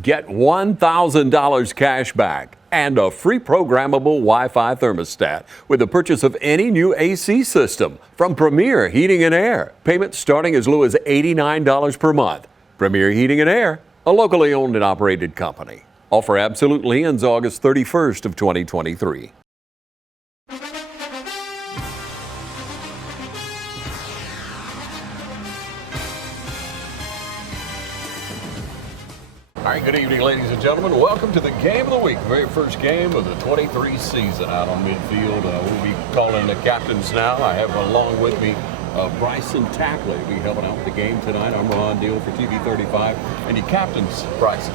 Get $1,000 cash back and a free programmable Wi-Fi thermostat with the purchase of any new AC system from Premier Heating and Air. Payments starting as low as $89 per month. Premier Heating and Air, a locally owned and operated company. Offer absolutely ends August 31st of 2023. All right, good evening, ladies and gentlemen. Welcome to the game of the week, very first game of the 23 season out on midfield. We'll be calling the captains now. I have along with me Bryson Tackley. We'll be helping out with the game tonight. I'm Ron Deal for TV 35. And the captains, Bryson.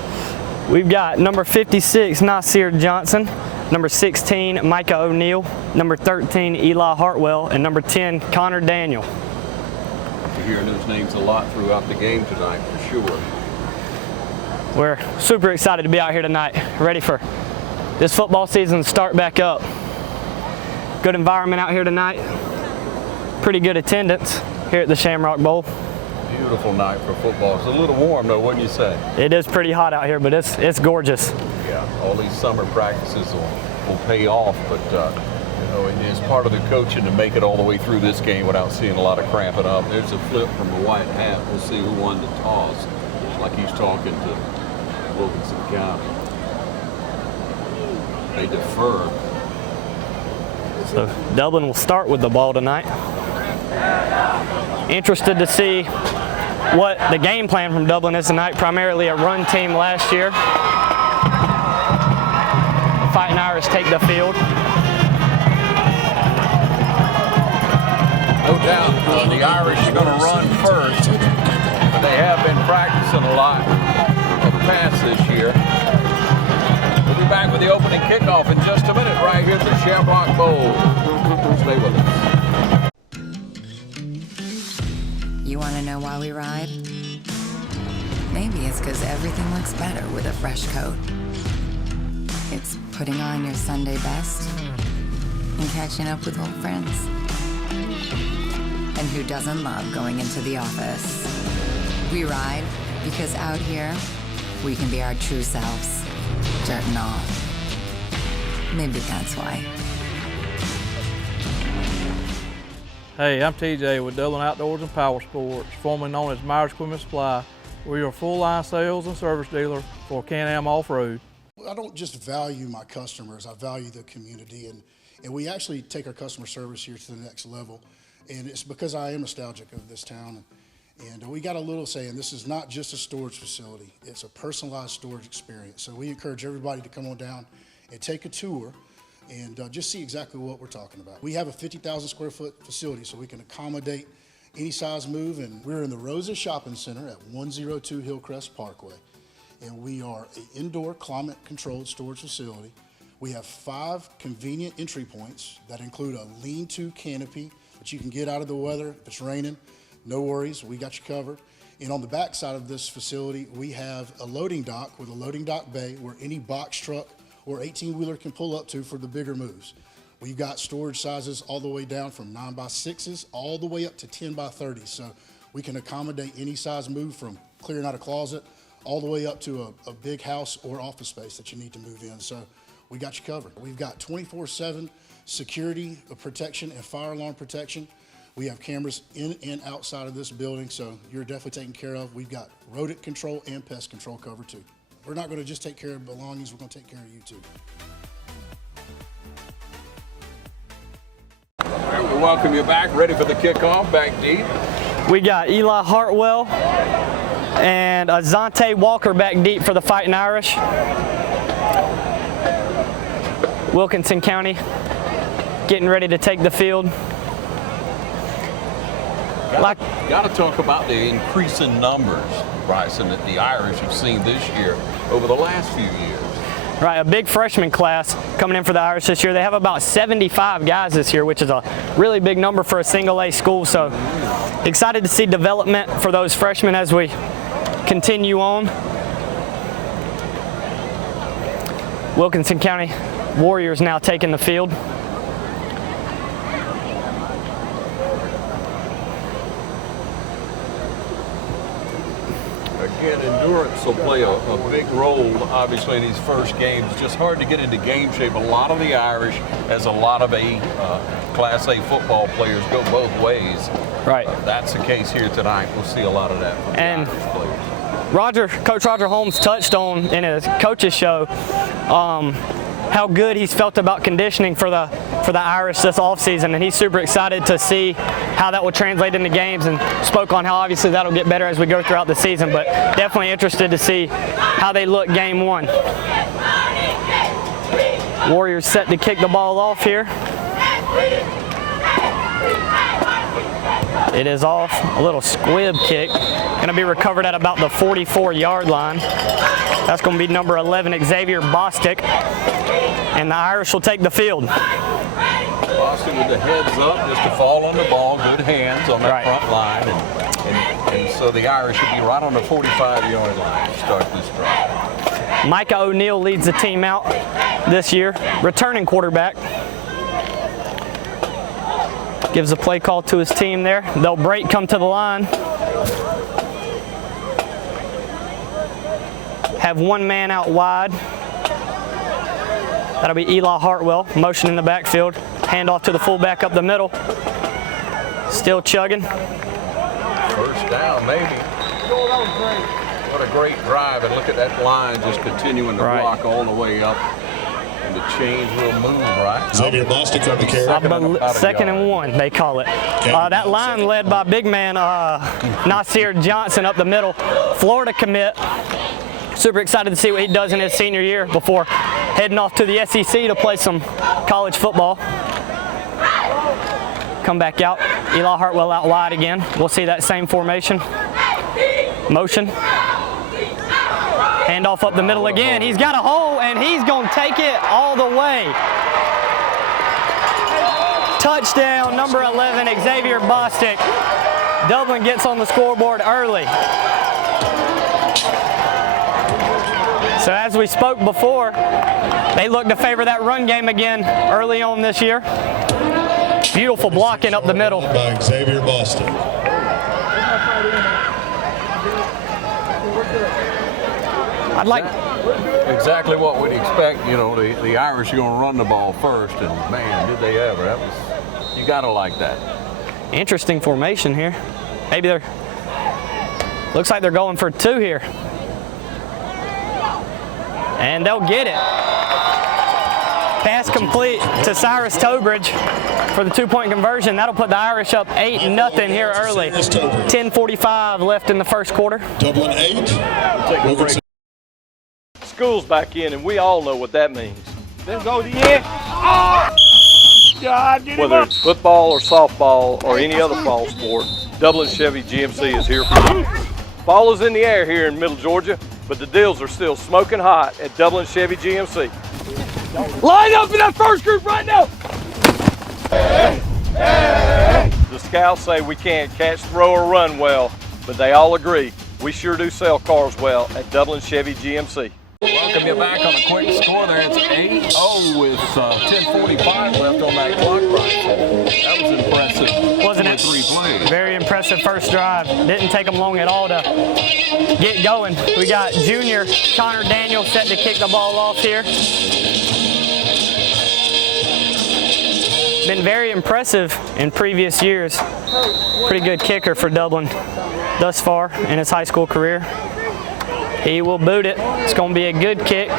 We've got number 56, Nasir Johnson, number 16, Micah O'Neill, number 13, Eli Hartwell, and number 10, Connor Daniel. You're hearing those names a lot throughout the game tonight, for sure. We're super excited to be out here tonight, ready for this football season to start back up. Good environment out here tonight, pretty good attendance here at the Shamrock Bowl. Beautiful night for football. It's a little warm though, wouldn't you say? It is pretty hot out here, but it's gorgeous. Yeah, all these summer practices will pay off, but you know, it is part of the coaching to make it all the way through this game without seeing a lot of cramping up. There's a flip from the white hat. We'll see who won the toss. Like he's talking to Wilkinson County. They defer. So Dublin will start with the ball tonight. Interested to see what the game plan from Dublin is tonight. Primarily a run team last year. Fighting Irish take the field. No doubt the Irish are going to run first, but they have been practicing a lot of pass this year. We'll be back with the opening kickoff in just a minute right here at the Shamrock Bowl. Stay with us. You want to know why we ride? Maybe it's because everything looks better with a fresh coat. It's putting on your Sunday best and catching up with old friends. And who doesn't love going into the office? We ride because out here, we can be our true selves, dirt and all. Maybe that's why. Hey, I'm TJ with Dublin Outdoors and Power Sports, formerly known as Myers Equipment Supply. We're your full-line sales and service dealer for Can-Am Off-Road. I don't just value my customers, I value the community, and we actually take our customer service here to the next level. And it's because I am nostalgic of this town. And we got a little saying, this is not just a storage facility, it's a personalized storage experience. So we encourage everybody to come on down and take a tour and just see exactly what we're talking about. We have a 50,000 square foot facility, so we can accommodate any size move. And we're in the Roses Shopping Center at 102 Hillcrest Parkway. And we are an indoor climate controlled storage facility. We have 5 convenient entry points that include a lean-to canopy that you can get out of the weather. If it's raining, no worries, we got you covered. And on the back side of this facility, we have a loading dock with a loading dock bay where any box truck or 18-wheeler can pull up to for the bigger moves. We've got storage sizes all the way down from 9x6s all the way up to 10x30s. So we can accommodate any size move from clearing out a closet all the way up to a big house or office space that you need to move in. So we got you covered. We've got 24/7 security protection and fire alarm protection. We have cameras in and outside of this building, so you're definitely taken care of. We've got rodent control and pest control covered too. We're not going to just take care of belongings, we're going to take care of you too. All right, we welcome you back, ready for the kickoff, back deep. We got Eli Hartwell and Azante Walker back deep for the Fighting Irish. Wilkinson County getting ready to take the field. Got to talk about the increasing numbers, Bryson, that the Irish have seen this year over the last few years. Right, a big freshman class coming in for the Irish this year. They have about 75 guys this year, which is a really big number for a single A school. So excited to see development for those freshmen as we continue on. Wilkinson County Warriors now taking the field. Again, endurance will play a big role, obviously, in these first games. It's just hard to get into game shape. A lot of the Irish, as a lot of Class A football players, go both ways. Right. That's the case here tonight. We'll see a lot of that from the And Irish players. Coach Roger Holmes touched on in his coach's show how good he's felt about conditioning for the Irish this offseason, and he's super excited to see how that will translate into games, and spoke on how obviously that'll get better as we go throughout the season, but definitely interested to see how they look game one. Warriors set to kick the ball off here. It is off, a little squib kick. Going to be recovered at about the 44-yard line. That's going to be number 11, Xavier Bostic. And the Irish will take the field. Bostic with the heads up just to fall on the ball. Good hands on that front line. And so the Irish should be right on the 45-yard line to start this drive. Micah O'Neill leads the team out this year, returning quarterback. Gives a play call to his team there. They'll break, come to the line. Have one man out wide. That'll be Eli Hartwell, motion in the backfield. Handoff to the fullback up the middle. Still chugging. First down, maybe. What a great drive. And look at that line just continuing to block all the way up. And the chains will move, right? Xavier Bostic on the carry. Second and 1, they call it. That line led by big man Nasir Johnson up the middle. Florida commit. Super excited to see what he does in his senior year before heading off to the SEC to play some college football. Come back out. Eli Hartwell out wide again. We'll see that same formation. Motion. Handoff up the middle again. He's got a hole, and he's going to take it all the way. Touchdown, number 11, Xavier Bostic. Dublin gets on the scoreboard early. So as we spoke before, they look to favor that run game again early on this year. Beautiful blocking up the middle. By Xavier Bostic. I'd like exactly what we'd expect. You know, the Irish are going to run the ball first, and man, did they ever. That was, you got to like that. Interesting formation here. Maybe looks like they're going for 2 here. And they'll get it. Pass complete to Cyrus Tobridge for the 2-point conversion. That'll put the Irish up 8-0 here early. 10:45 left in the first quarter. Dublin 8. Wilkinson. School's back in, and we all know what that means. Then go to the end. Oh! God, whether it's football or softball or any other fall sport, Dublin Chevy GMC is here for you. Fall is in the air here in Middle Georgia, but the deals are still smoking hot at Dublin Chevy GMC. Line up in that first group right now. The scouts say we can't catch, throw, or run well, but they all agree we sure do sell cars well at Dublin Chevy GMC. Welcome you back on a quick score there. It's 8-0 with 10:45 left on that clock. That was impressive. Wasn't it? 3 plays. Very impressive first drive. Didn't take them long at all to get going. We got junior Connor Daniel set to kick the ball off here. Been very impressive in previous years. Pretty good kicker for Dublin thus far in his high school career. He will boot it. It's going to be a good kick.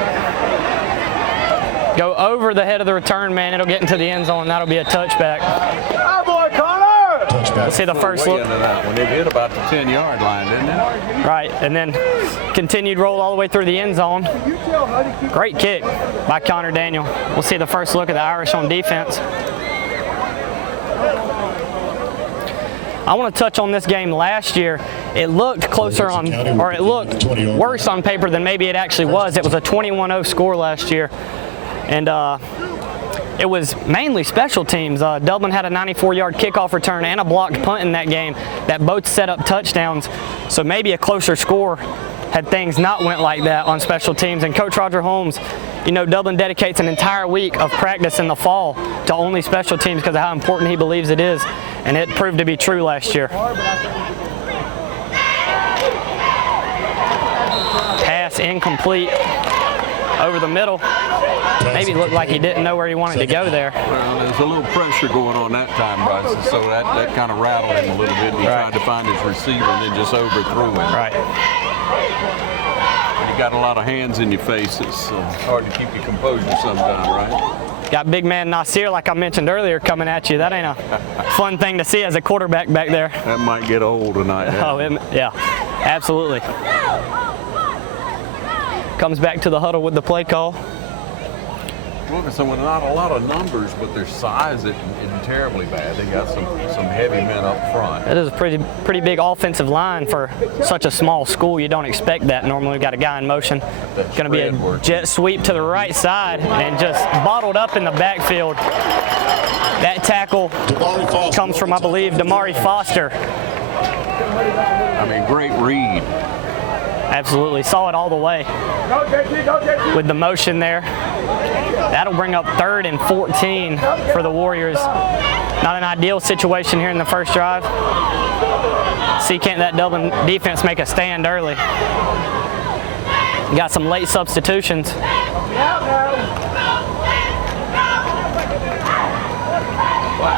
Go over the head of the return man. It'll get into the end zone. That'll be a touchback. Hi, boy, Connor! Let's see the first look. When it hit about the 10-yard line, didn't it? Right, and then continued roll all the way through the end zone. Great kick by Connor Daniel. We'll see the first look at the Irish on defense. I want to touch on this game last year. It looked closer on, or it looked worse on paper than maybe it actually was. It was a 21-0 score last year. And it was mainly special teams. Dublin had a 94-yard kickoff return and a blocked punt in that game that both set up touchdowns. So maybe a closer score had things not went like that on special teams. And Coach Roger Holmes, you know, Dublin dedicates an entire week of practice in the fall to only special teams because of how important he believes it is. And it proved to be true last year. It's incomplete over the middle. Maybe looked like he didn't know where he wanted to go there. Well, there's a little pressure going on that time, Bryson, so that kind of rattled him a little bit. He tried to find his receiver and then just overthrew him. Right. When you got a lot of hands in your face, it's hard to keep your composure sometime, right? Got big man Nasir, like I mentioned earlier, coming at you. That ain't a fun thing to see as a quarterback back there. That might get old tonight. Oh, yeah, absolutely. Comes back to the huddle with the play call. Wilkinson with not a lot of numbers, but their size isn't terribly bad. They got some heavy men up front. It is a pretty big offensive line for such a small school. You don't expect that. Normally we've got a guy in motion. Going to be a jet sweep to the right side and just bottled up in the backfield. That tackle comes from, I believe, Damari Foster. I mean, great read. Absolutely. Saw it all the way with the motion there. That'll bring up 3rd and 14 for the Warriors. Not an ideal situation here in the first drive. See, can't that Dublin defense make a stand early? Got some late substitutions.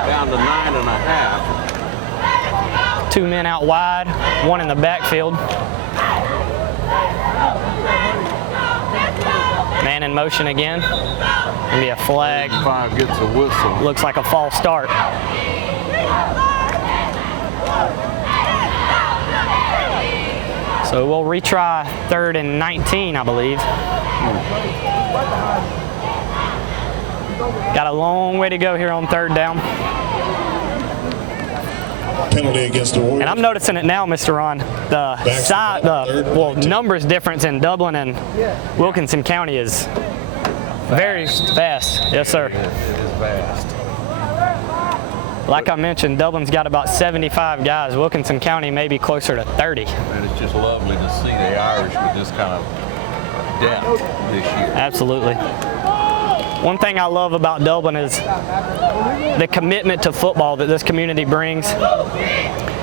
Down to 9.5. 2 men out wide, 1 in the backfield. Man in motion again. Gonna be a flag. 5 gets a whistle. Looks like a false start. So we'll retry 3rd and 19, I believe. Got a long way to go here on 3rd down. Penalty against the Warriors. And I'm noticing it now, Mr. Ron. The numbers difference in Dublin and Wilkinson County is very vast. Yes, sir. It is vast. Like I mentioned, Dublin's got about 75 guys. Wilkinson County may be closer to 30. And it's just lovely to see the Irish with this kind of depth this year. Absolutely. One thing I love about Dublin is the commitment to football that this community brings.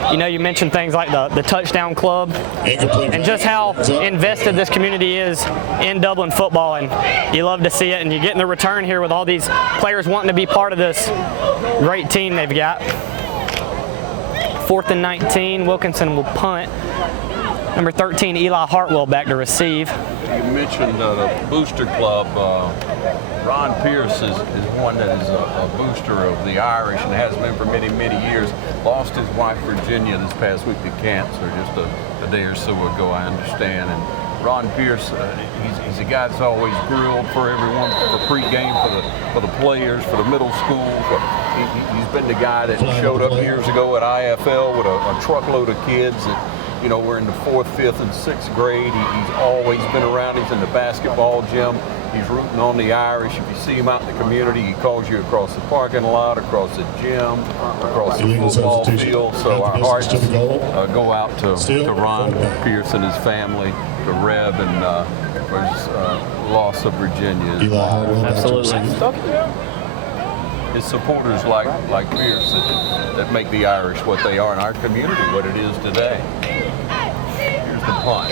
You know, you mentioned things like the touchdown club and just how invested this community is in Dublin football, and you love to see it, and you get in the return here with all these players wanting to be part of this great team they've got. 4th and 19, Wilkinson will punt. Number 13, Eli Hartwell back to receive. You mentioned the booster club. Ron Pierce is one that is a booster of the Irish and has been for many, many years. Lost his wife, Virginia, this past week to cancer, just a day or so ago, I understand. And Ron Pierce, he's a guy that's always grilled for everyone, for pregame, for the players, for the middle school. He's been the guy that showed up years ago at IFL with a truckload of kids that, you know, we're in the 4th, 5th, and 6th grade. He's always been around. He's in the basketball gym. He's rooting on the Irish. If you see him out in the community, he calls you across the parking lot, across the gym, across the football field. So our hearts go out to Ron Pierce and his family, to Rev, and for his loss of Virginia. Absolutely. His supporters like Pierce that make the Irish what they are, and our community what it is today. Here's the punt.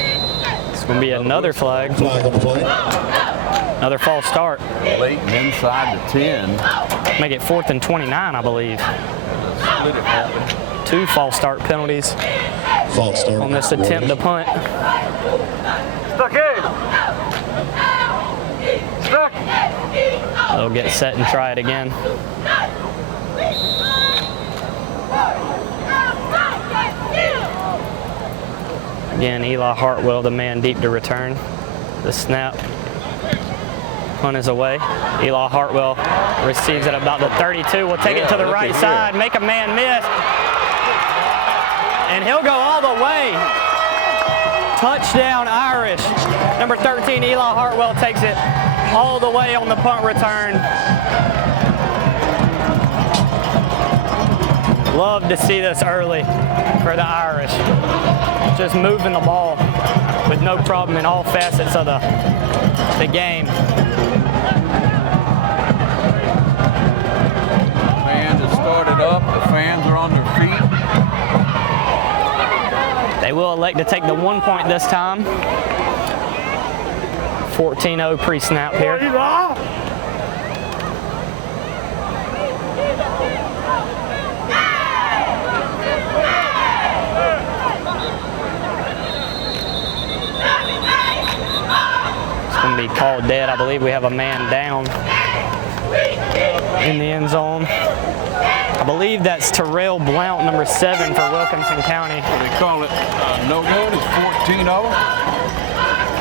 It's going to be another flag. Flag on the play. Another false start. Late and inside the 10. Make it 4th and 29, I believe. Split it happened. 2 false start penalties False start on this attempt to punt. Stuck in. Stuck. They'll get set and try it again. Again, Eli Hartwell, the man deep to return. The snap. Punt is away. Eli Hartwell receives it about the 32. Will take it to the right side, make a man miss. And he'll go all the way. Touchdown Irish. Number 13, Eli Hartwell takes it all the way on the punt return. Love to see this early for the Irish. Just moving the ball with no problem in all facets of the game. Band has started up. The fans are on their feet. They will elect to take the 1 point this time. 14-0 pre-snap here. It's going to be called dead. I believe we have a man down in the end zone. I believe that's Terrell Blount, number 7 for Wilkinson County. They call it no good. It's 14-0.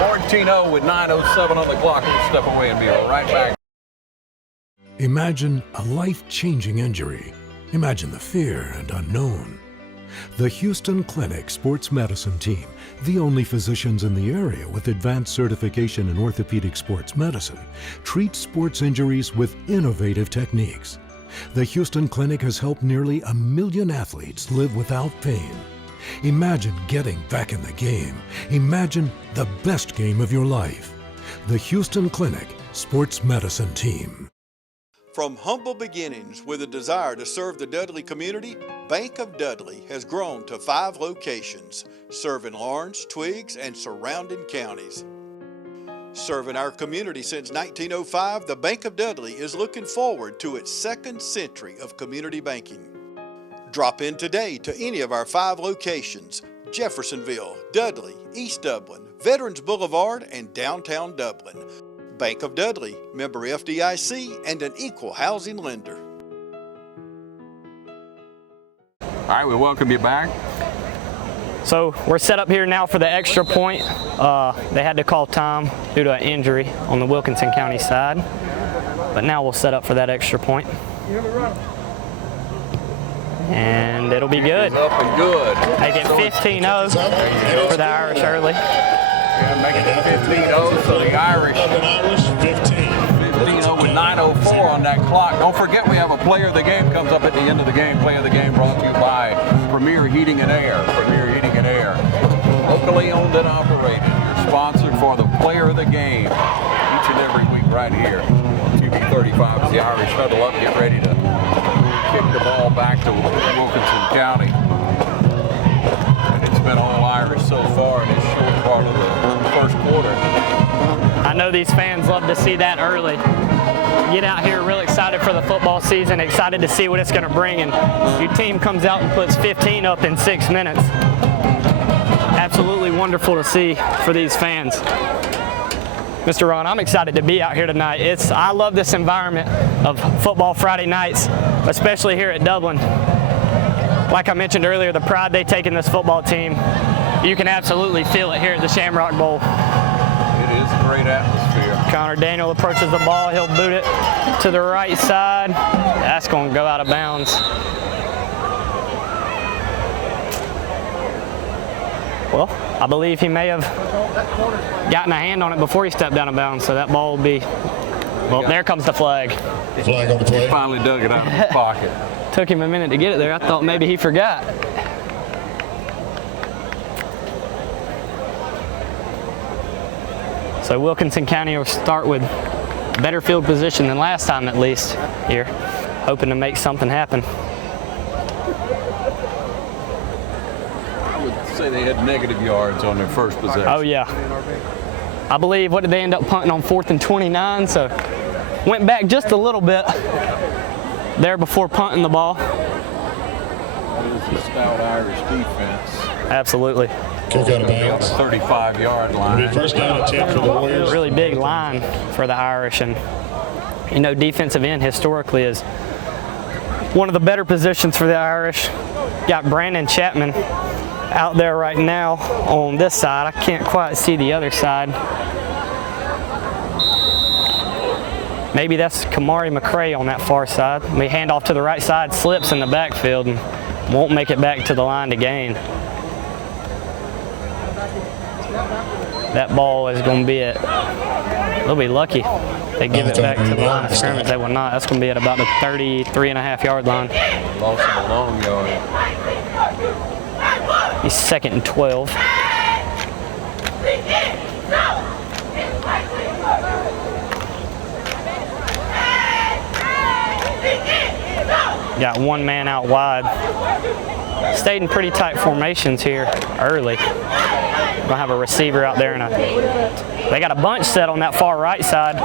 14-0 with 9:07 on the clock. We'll step away and be right back. Imagine a life-changing injury. Imagine the fear and unknown. The Houston Clinic Sports Medicine Team, the only physicians in the area with advanced certification in orthopedic sports medicine, treats sports injuries with innovative techniques. The Houston Clinic has helped nearly 1 million athletes live without pain. Imagine getting back in the game. Imagine the best game of your life. The Houston Clinic Sports Medicine Team. From humble beginnings with a desire to serve the Dudley community, Bank of Dudley has grown to 5 locations, serving Lawrence, Twiggs, and surrounding counties. Serving our community since 1905, the Bank of Dudley is looking forward to its 2nd century of community banking. Drop in today to any of our 5 locations: Jeffersonville, Dudley, East Dublin, Veterans Boulevard, and downtown Dublin. Bank of Dudley, member FDIC, and an equal housing lender. All right, we welcome you back. So we're set up here now for the extra point. They had to call time due to an injury on the Wilkinson County side. But now we'll set up for that extra point. And it'll be good. Up and good. Make it 15-0 for the Irish early. Yeah, make it 15-0, so the Irish 15-0 with 9:04 on that clock. Don't forget we have a player of the game comes up at the end of the game. Player of the game brought to you by Premier Heating and Air. Premier Heating and Air. Locally owned and operated. Your sponsor for the player of the game each and every week right here on TV 35 as the Irish huddle up, get ready to kick the ball back to Wilkinson County. And it's been all Irish so far in this short part of the first quarter. I know these fans love to see that early. Get out here real excited for the football season, excited to see what it's going to bring, and your team comes out and puts 15 up in 6 minutes. Absolutely wonderful to see for these fans. Mr. Ron, I'm excited to be out here tonight. I love this environment of football Friday nights, especially here at Dublin. Like I mentioned earlier, the pride they take in this football team, you can absolutely feel it here at the Shamrock Bowl. It is a great atmosphere. Connor Daniel approaches the ball. He'll boot it to the right side. That's going to go out of bounds. Well, I believe he may have gotten a hand on it before he stepped out of bounds, so that ball will be, well, there comes the flag. Flag on the play. He finally dug it out of his pocket. Took him a minute to get it there. I thought maybe he forgot. So Wilkinson County will start with better field position than last time, at least here, hoping to make something happen. I would say they had negative yards on their first possession. Oh yeah. I believe, what did they end up punting on 4th and 29? So went back just a little bit there before punting the ball. It was a stout Irish defense. Absolutely. Kick out of bounds. 35-yard line. First down and 10 for the Warriors. Really big line for the Irish, and you know, defensive end historically is one of the better positions for the Irish. Got Brandon Chapman out there right now on this side. I can't quite see the other side. Maybe that's Kamari McCray on that far side. We hand off to the right side, slips in the backfield and won't make it back to the line to gain. That ball is going to be at, they'll be lucky they give it back to the line of scrimmage. They will not. That's going to be at about the 33.5-yard line. Lost him a long yard. He's 2nd and 12. Got one man out wide. Stayed in pretty tight formations here early. Gonna have a receiver out there, and they got a bunch set on that far right side.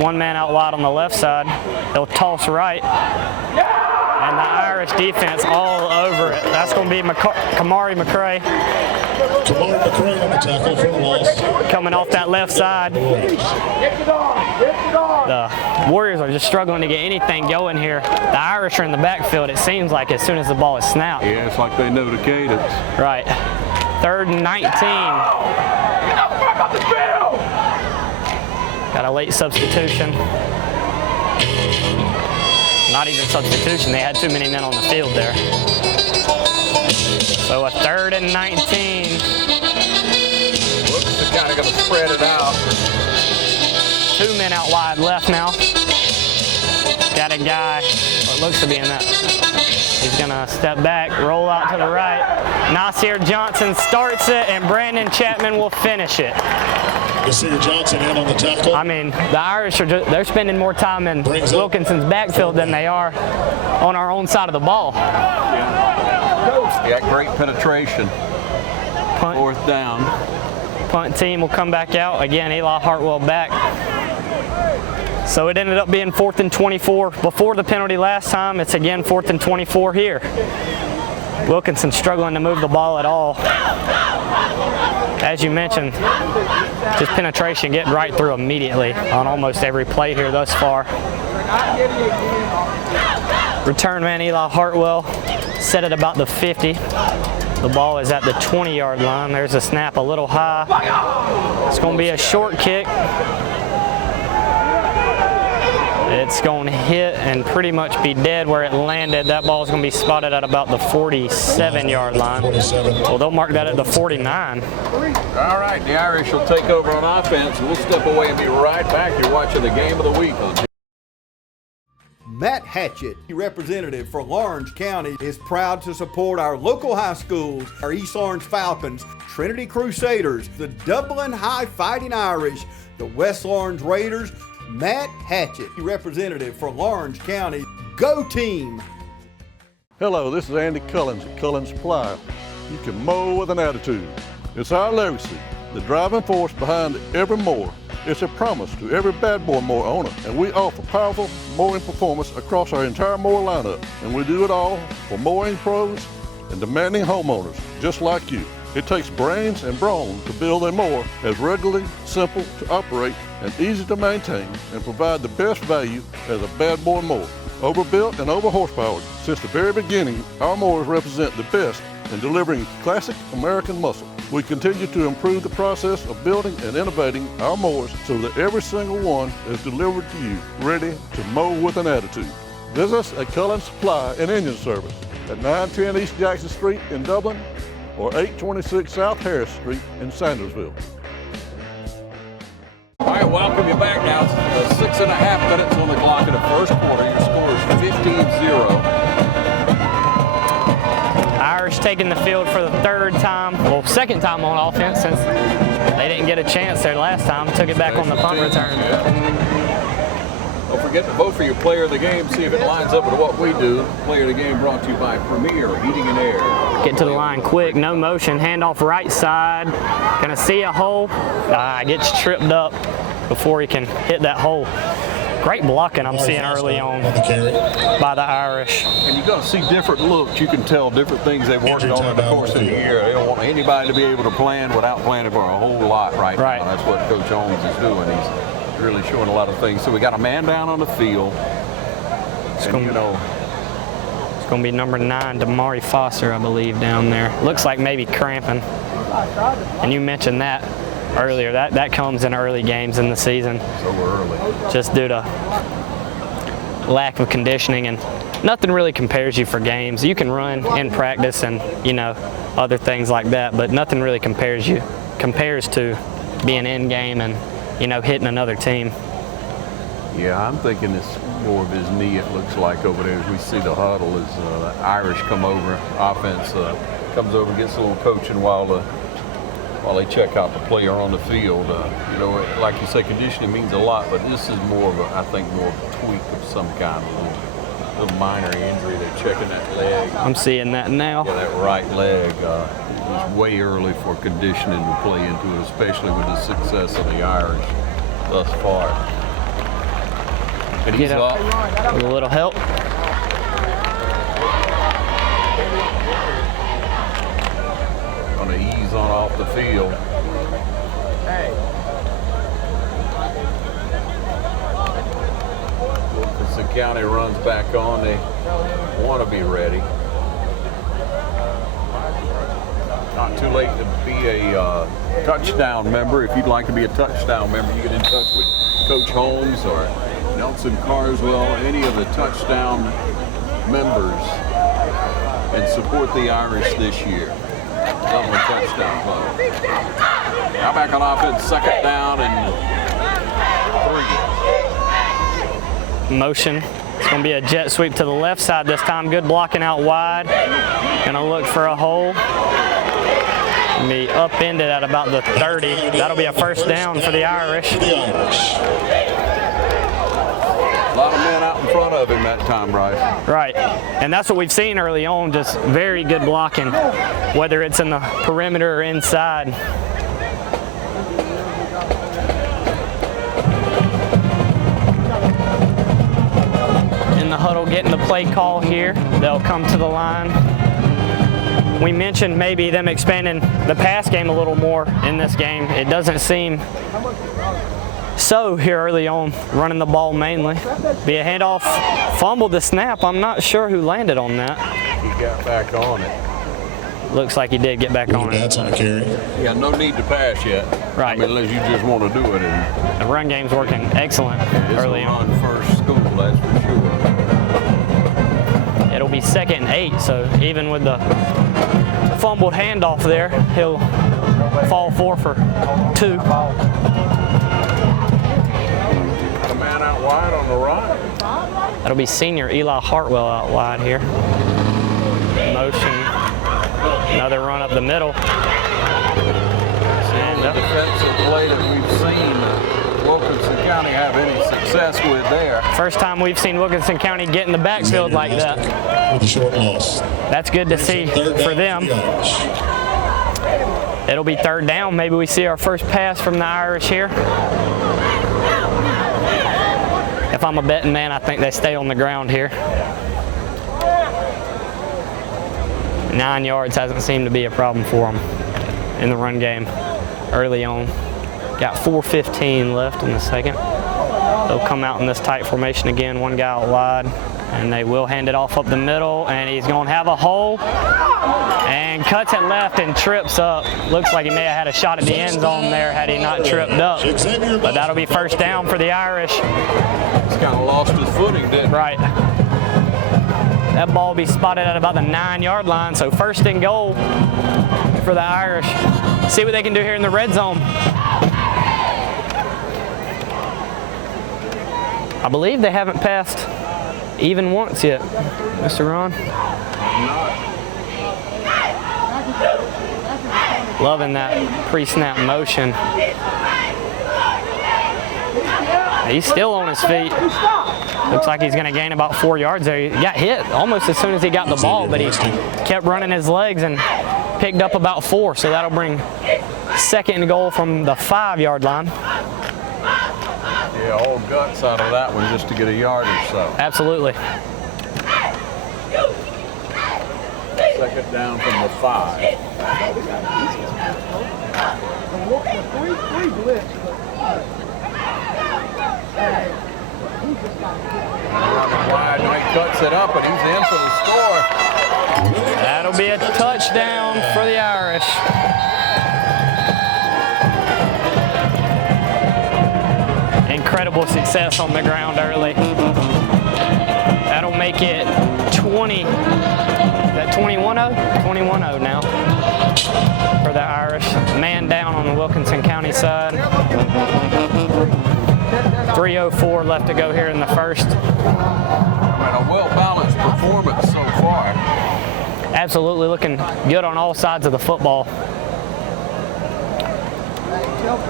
One man out wide on the left side. He'll toss right. And the Irish defense all over it. That's going to be Kamari McCray. Kamari McCray on the tackle for the loss. Coming off that left side. The Warriors are just struggling to get anything going here. The Irish are in the backfield, it seems like, as soon as the ball is snapped. Yeah, it's like they know the cadence. Right. 3rd and 19. Got a late substitution. Not even substitution, they had too many men on the field there. So a 3rd and 19. Looks kind of going to spread it out. 2 men out wide left now. Got a guy, what looks to be in that. He's going to step back, roll out to the right. Nasir Johnson starts it, and Brandon Chapman will finish it. Nasir Johnson in on the tackle. I mean, the Irish they're spending more time in Wilkinson's backfield than they are on our own side of the ball. Yeah, great penetration. Punt. 4th down. Punt team will come back out. Again, Eli Hartwell back. So it ended up being 4th and 24 before the penalty last time. It's again 4th and 24 here. Wilkinson struggling to move the ball at all. As you mentioned, just penetration getting right through immediately on almost every play here thus far. Return man Eli Hartwell set at about the 50. The ball is at the 20-yard line. There's a snap a little high. It's going to be a short kick. It's going to hit and pretty much be dead where it landed. That ball is going to be spotted at about the 47-yard line. Well, they'll mark that at the 49. All right, the Irish will take over on offense. We'll step away and be right back. You're watching the game of the week. Matt Hatchett, representative for Lawrence County, is proud to support our local high schools, our East Lawrence Falcons, Trinity Crusaders, the Dublin High Fighting Irish, the West Lawrence Raiders. Matt Hatchett, representative for Lawrence County. Go team! Hello, this is Andy Cullins at Cullins Supply. You can mow with an attitude. It's our legacy, the driving force behind every mower. It's a promise to every bad boy mower owner, and we offer powerful mowing performance across our entire mower lineup. And we do it all for mowing pros and demanding homeowners just like you. It takes brains and brawn to build a mower as regularly, simple to operate, and easy to maintain, and provide the best value as a bad boy mower. Overbuilt and over horsepowered, since the very beginning, our mowers represent the best in delivering classic American muscle. We continue to improve the process of building and innovating our mowers so that every single one is delivered to you, ready to mow with an attitude. Visit us at Cullins Supply and Engine Service at 910 East Jackson Street in Dublin, or 826 South Harris Street in Sandersville. All right, welcome you back now. 6.5 minutes on the clock in the first quarter. Your score is 15-0. Irish taking the field for the 3rd time, well, 2nd time on offense since they didn't get a chance there last time. Took it back on the punt return. Don't forget to vote for your player of the game. See if it lines up with what we do. Player of the game brought to you by Premier Heating and Air. Get to the line quick, no motion, handoff right side. Gonna see a hole. Gets tripped up before he can hit that hole. Great blocking I'm seeing early on by the Irish. And you're going to see different looks. You can tell different things they've worked on in the course of the year. They don't want anybody to be able to plan without planning for a whole lot right now. That's what Coach Holmes is doing. He's really showing a lot of things. So we got a man down on the field. It's going to be number 9, Damari Foster, I believe, down there. Looks like maybe cramping. And you mentioned that earlier. That comes in early games in the season. So early. Just due to lack of conditioning, and nothing really compares you for games. You can run in practice and, other things like that, but nothing really compares to being in game and, hitting another team. Yeah, I'm thinking it's more of his knee, it looks like, over there as we see the huddle as the Irish come over. Offense comes over, gets a little coaching while they check out the player on the field. Like you say, conditioning means a lot, but this is more of a tweak of some kind, a little minor injury. They're checking that leg. I'm seeing that now. Yeah, that right leg. It's way early for conditioning to play into it, especially with the success of the Irish thus far. And he's Get up up. with a little help. Gonna ease on off the field. Wilkinson County runs back on. They want to be ready. Not too late to be a touchdown member. If you'd like to be a touchdown member, you get in touch with Coach Holmes or Nelson Carswell, any of the touchdown members, and support the Irish this year. Dublin touchdown club. Now back on offense, second down and 3. Motion. It's going to be a jet sweep to the left side this time. Good blocking out wide. Going to look for a hole. Be upended at about the 30. That'll be a first down for the Irish. A lot of men out in front of him that time, Bryce. Right, and that's what we've seen early on, just very good blocking, whether it's in the perimeter or inside. In the huddle, getting the play call here. They'll come to the line. We mentioned maybe them expanding the pass game a little more in this game. It doesn't seem so here early on, running the ball mainly. Be a handoff, fumbled the snap. I'm not sure who landed on that. He got back on it. Looks like he did get back on it. That's on a carry. Yeah, no need to pass yet. Right. I mean, unless you just want to do it. And The run game's working excellent it's early a on. run first school, that's for sure. It'll be 2nd and 8, so even with the fumbled handoff there, he'll fall 4 for 2. Got a man out wide on the right. That'll be senior Eli Hartwell out wide here. Motion. Another run up the middle. And The defensive play that we've seen Wilkinson County have any success with there. first time we've seen Wilkinson County get in the backfield like that. With a short loss. That's good to see for them. It'll be 3rd down. Maybe we see our first pass from the Irish here. If I'm a betting man, I think they stay on the ground here. 9 yards hasn't seemed to be a problem for them in the run game early on. Got 4:15 left in the second. They'll come out in this tight formation again, one guy out wide, and they will hand it off up the middle, and he's going to have a hole and cuts it left and trips up. Looks like he may have had a shot at the end zone there had he not tripped up. But that'll be first down for the Irish. He's kind of lost his footing, didn't he? Right. That ball will be spotted at about the 9-yard line, so 1st and goal for the Irish. See what they can do here in the red zone. I believe they haven't passed even once yet, Mr. Ron. Loving that pre-snap motion. He's still on his feet. Looks like he's going to gain about 4 yards there. He got hit almost as soon as he got the ball, but he kept running his legs and picked up about 4. So that'll bring 2nd and goal from the 5-yard line. Yeah, all guts out of that one just to get a yard or so. Absolutely. 2nd down from the 5. Wide, and he cuts it up, and he's in for the score. That'll be a touchdown for the Irish. Incredible success on the ground early. That'll make it 20. Is that 21-0? 21-0 now for the Irish. Man down on the Wilkinson County side. 3:04 left to go here in the first. And a well-balanced performance so far. Absolutely looking good on all sides of the football.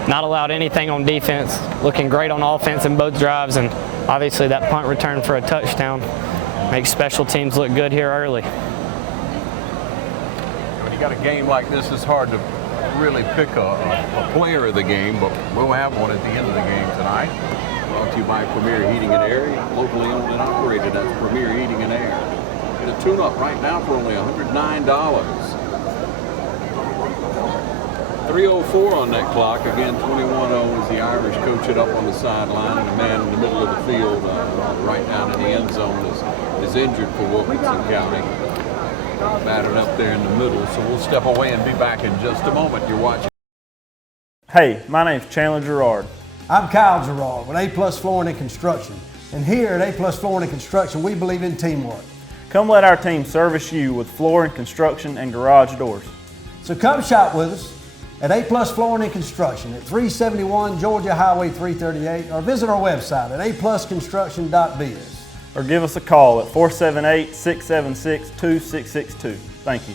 Not allowed anything on defense. Looking great on offense in both drives, and obviously that punt return for a touchdown makes special teams look good here early. When he You got a game like this, it's hard to really pick a player of the game, but we'll have one at the end of the game tonight. Brought to you by Premier Heating and Air, locally owned and operated. That's Premier Heating and Air. Get a tune-up right now for only $109. 3:04 on that clock. Again, 21-0 as the Irish coach it up on the sideline, and a man in the middle of the field, right down in the end zone, is injured for Wilkinson County. Batted up there in the middle, so we'll step away and be back in just a moment. You're watching. Hey, my name's Chandler Gerard. I'm Kyle Gerard with A-Plus Flooring and Construction. And here at A-Plus Flooring and Construction, we believe in teamwork. Come let our team service you with flooring, construction, and garage doors. So come shop with us at A-Plus Flooring and Construction at 371 Georgia Highway 338, or visit our website at aplusconstruction.biz. Or give us a call at 478-676-2662. Thank you.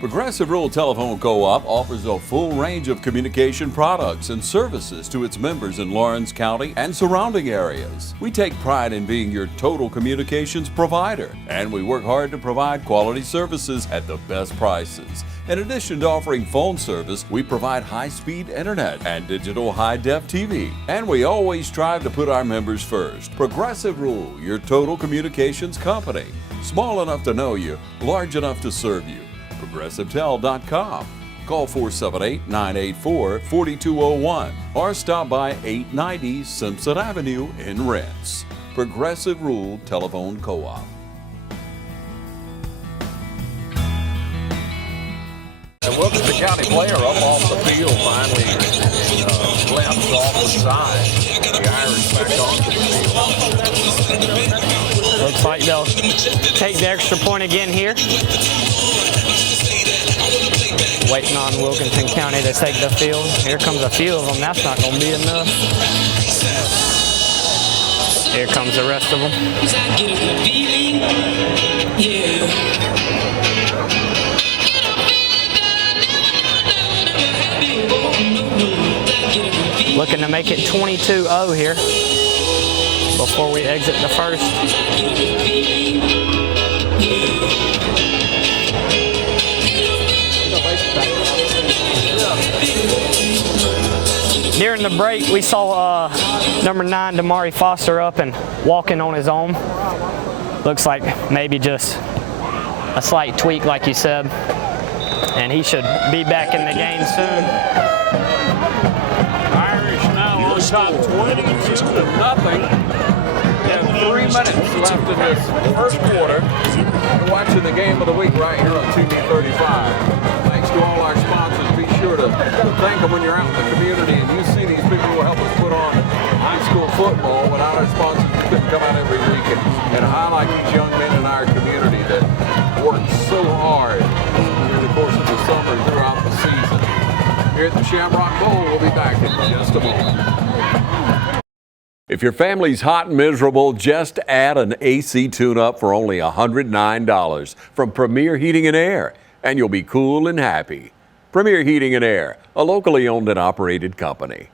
Progressive Rural Telephone Co-op offers a full range of communication products and services to its members in Lawrence County and surrounding areas. We take pride in being your total communications provider, and we work hard to provide quality services at the best prices. In addition to offering phone service, we provide high-speed internet and digital high-def TV. And we always strive to put our members first. Progressive Rural, your total communications company. Small enough to know you, large enough to serve you. ProgressiveTel.com. Call 478-984-4201 or stop by 890 Simpson Avenue in Renss. Progressive Rural Telephone Co-op. The Wilkinson County player up off the field finally left off the side. The Irish back onto the field. Looks like they'll take the extra point again here. Waiting on Wilkinson County to take the field. Here comes a few of them. That's not going to be enough. Here comes the rest of them. Looking to make it 22-0 here before we exit the first. During the break, we saw number 9, Damari Foster, up and walking on his own. Looks like maybe just a slight tweak, like you said, and he should be back in the game soon. Irish now on top 22-0. We have 3 minutes left in this first quarter. You're watching the game of the week right here on TV 35. Thanks to all our sponsors. Be sure to thank them when you're out in the community and you see these people who help us put on high school football. Without our sponsors, we couldn't come out every week and highlight these young men in our community that work so hard during the course of the summer throughout the season. Here at the Shamrock Bowl, we'll be back in just a moment. If your family's hot and miserable, just add an AC tune-up for only $109 from Premier Heating and Air, and you'll be cool and happy. Premier Heating and Air, a locally owned and operated company.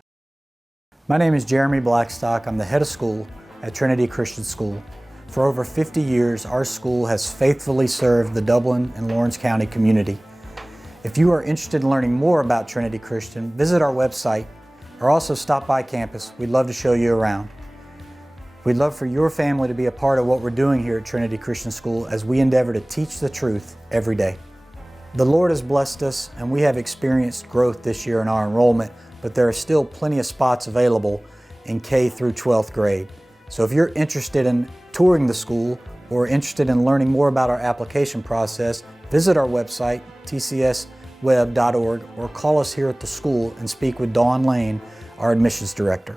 My name is Jeremy Blackstock. I'm the head of school at Trinity Christian School. For over 50 years, our school has faithfully served the Dublin and Lawrence County community. If you are interested in learning more about Trinity Christian, visit our website or also stop by campus. We'd love to show you around. We'd love for your family to be a part of what we're doing here at Trinity Christian School as we endeavor to teach the truth every day. The Lord has blessed us and we have experienced growth this year in our enrollment, but there are still plenty of spots available in K through 12th grade. So if you're interested in touring the school or interested in learning more about our application process, visit our website, tcsweb.org, or call us here at the school and speak with Dawn Lane, our admissions director.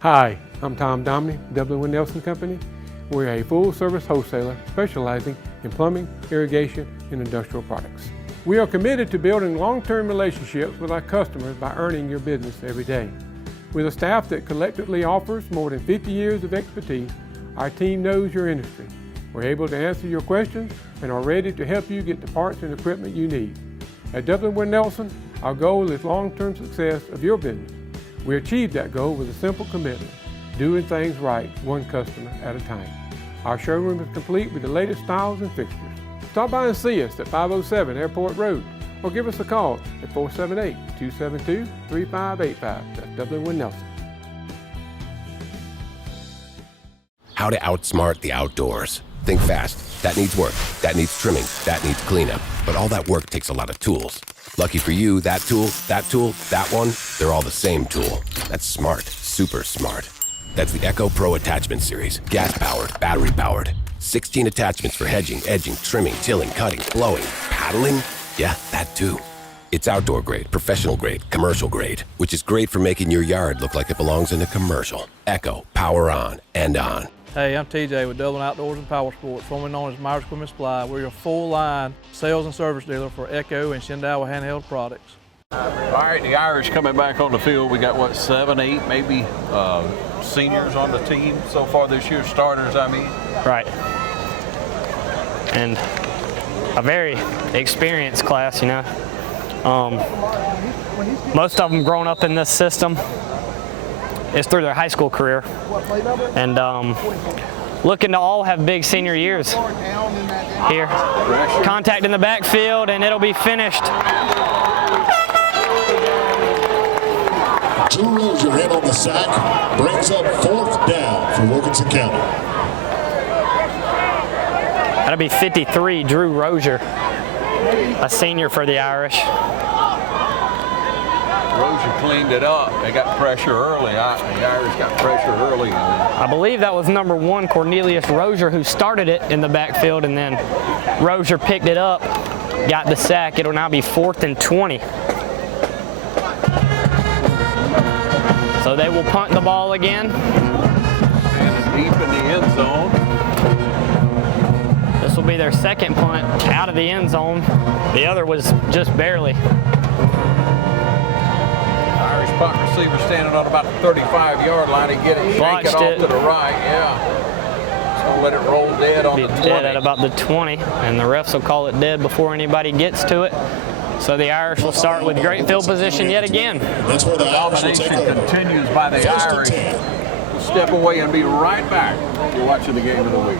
Hi, I'm Tom Domney, Dublin with Nelson Company. We're a full-service wholesaler specializing in plumbing, irrigation, and industrial products. We are committed to building long-term relationships with our customers by earning your business every day. With a staff that collectively offers more than 50 years of expertise, our team knows your industry. We're able to answer your questions and are ready to help you get the parts and equipment you need. At Dublin with Nelson, our goal is long-term success of your business. We achieve that goal with a simple commitment, doing things right, one customer at a time. Our showroom is complete with the latest styles and fixtures. Stop by and see us at 507 Airport Road or give us a call at 478-272-3585. That's Dublin with Nelson. How to outsmart the outdoors. Think fast. That needs work. That needs trimming. That needs cleanup. But all that work takes a lot of tools. Lucky for you, that tool, that one, they're all the same tool. That's smart. Super smart. That's the Echo Pro Attachment Series. Gas-powered, battery-powered. 16 attachments for hedging, edging, trimming, tilling, cutting, blowing, paddling. Yeah, that too. It's outdoor grade, professional grade, commercial grade, which is great for making your yard look like it belongs in a commercial. Echo, power on and on. Hey, I'm TJ with Dublin Outdoors and Power Sports, formerly known as Myers Equipment Supply. We're your full-line sales and service dealer for Echo and Shindawa handheld products. All right, the Irish coming back on the field. We got, what, 7, 8 maybe seniors on the team so far this year, starters, I mean. Right. And a very experienced class, you know. Most of them grown up in this system. It's through their high school career. And looking to all have big senior years here. Contact in the backfield, and it'll be finished. Drew Rozier in on the sack, brings up 4th down for Wilkinson County. That'll be 53, Drew Rozier, a senior for the Irish. Rozier cleaned it up. They got pressure early. The Irish got pressure early. I believe that was number 1, Cornelius Rozier, who started it in the backfield, and then Rozier picked it up, got the sack. It'll now be 4th and 20. So they will punt the ball again. And deep in the end zone. This will be their second punt out of the end zone. The other was just barely. Irish punt receiver standing on about the 35-yard line. He get it, shake it off to the right. Yeah. So let it roll dead on the 20. Dead at about the 20, and the refs will call it dead before anybody gets to it. So the Irish will start with great field position yet again. That's where the domination continues by the Irish. We'll step away and be right back. You're watching the game of the week.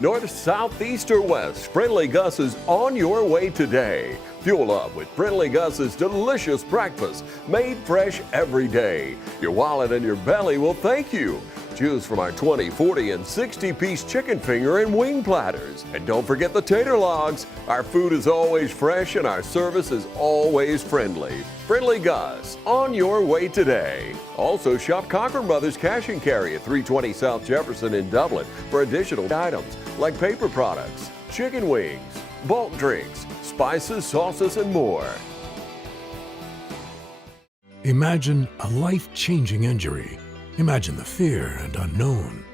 North, south, east, or west, Friendly Gus is on your way today. Fuel up with Friendly Gus's delicious breakfast, made fresh every day. Your wallet and your belly will thank you. Choose from our 20, 40, and 60-piece chicken finger and wing platters. And don't forget the tater logs. Our food is always fresh and our service is always friendly. Friendly Gus, on your way today. Also shop Cochran Brothers Cash and Carry at 320 South Jefferson in Dublin for additional items like paper products, chicken wings, bulk drinks, spices, sauces, and more. Imagine a life-changing injury. Imagine the fear and unknown.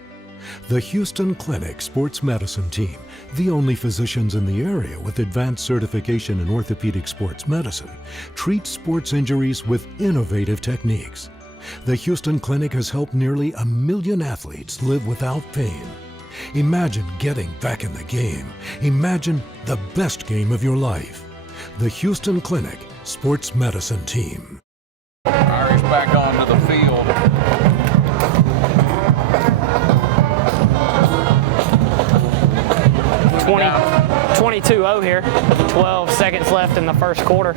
The Houston Clinic Sports Medicine Team, the only physicians in the area with advanced certification in orthopedic sports medicine, treats sports injuries with innovative techniques. The Houston Clinic has helped nearly 1 million athletes live without pain. Imagine getting back in the game. Imagine the best game of your life. The Houston Clinic Sports Medicine Team. Irish back onto the field. 22-0 here. 12 seconds left in the first quarter.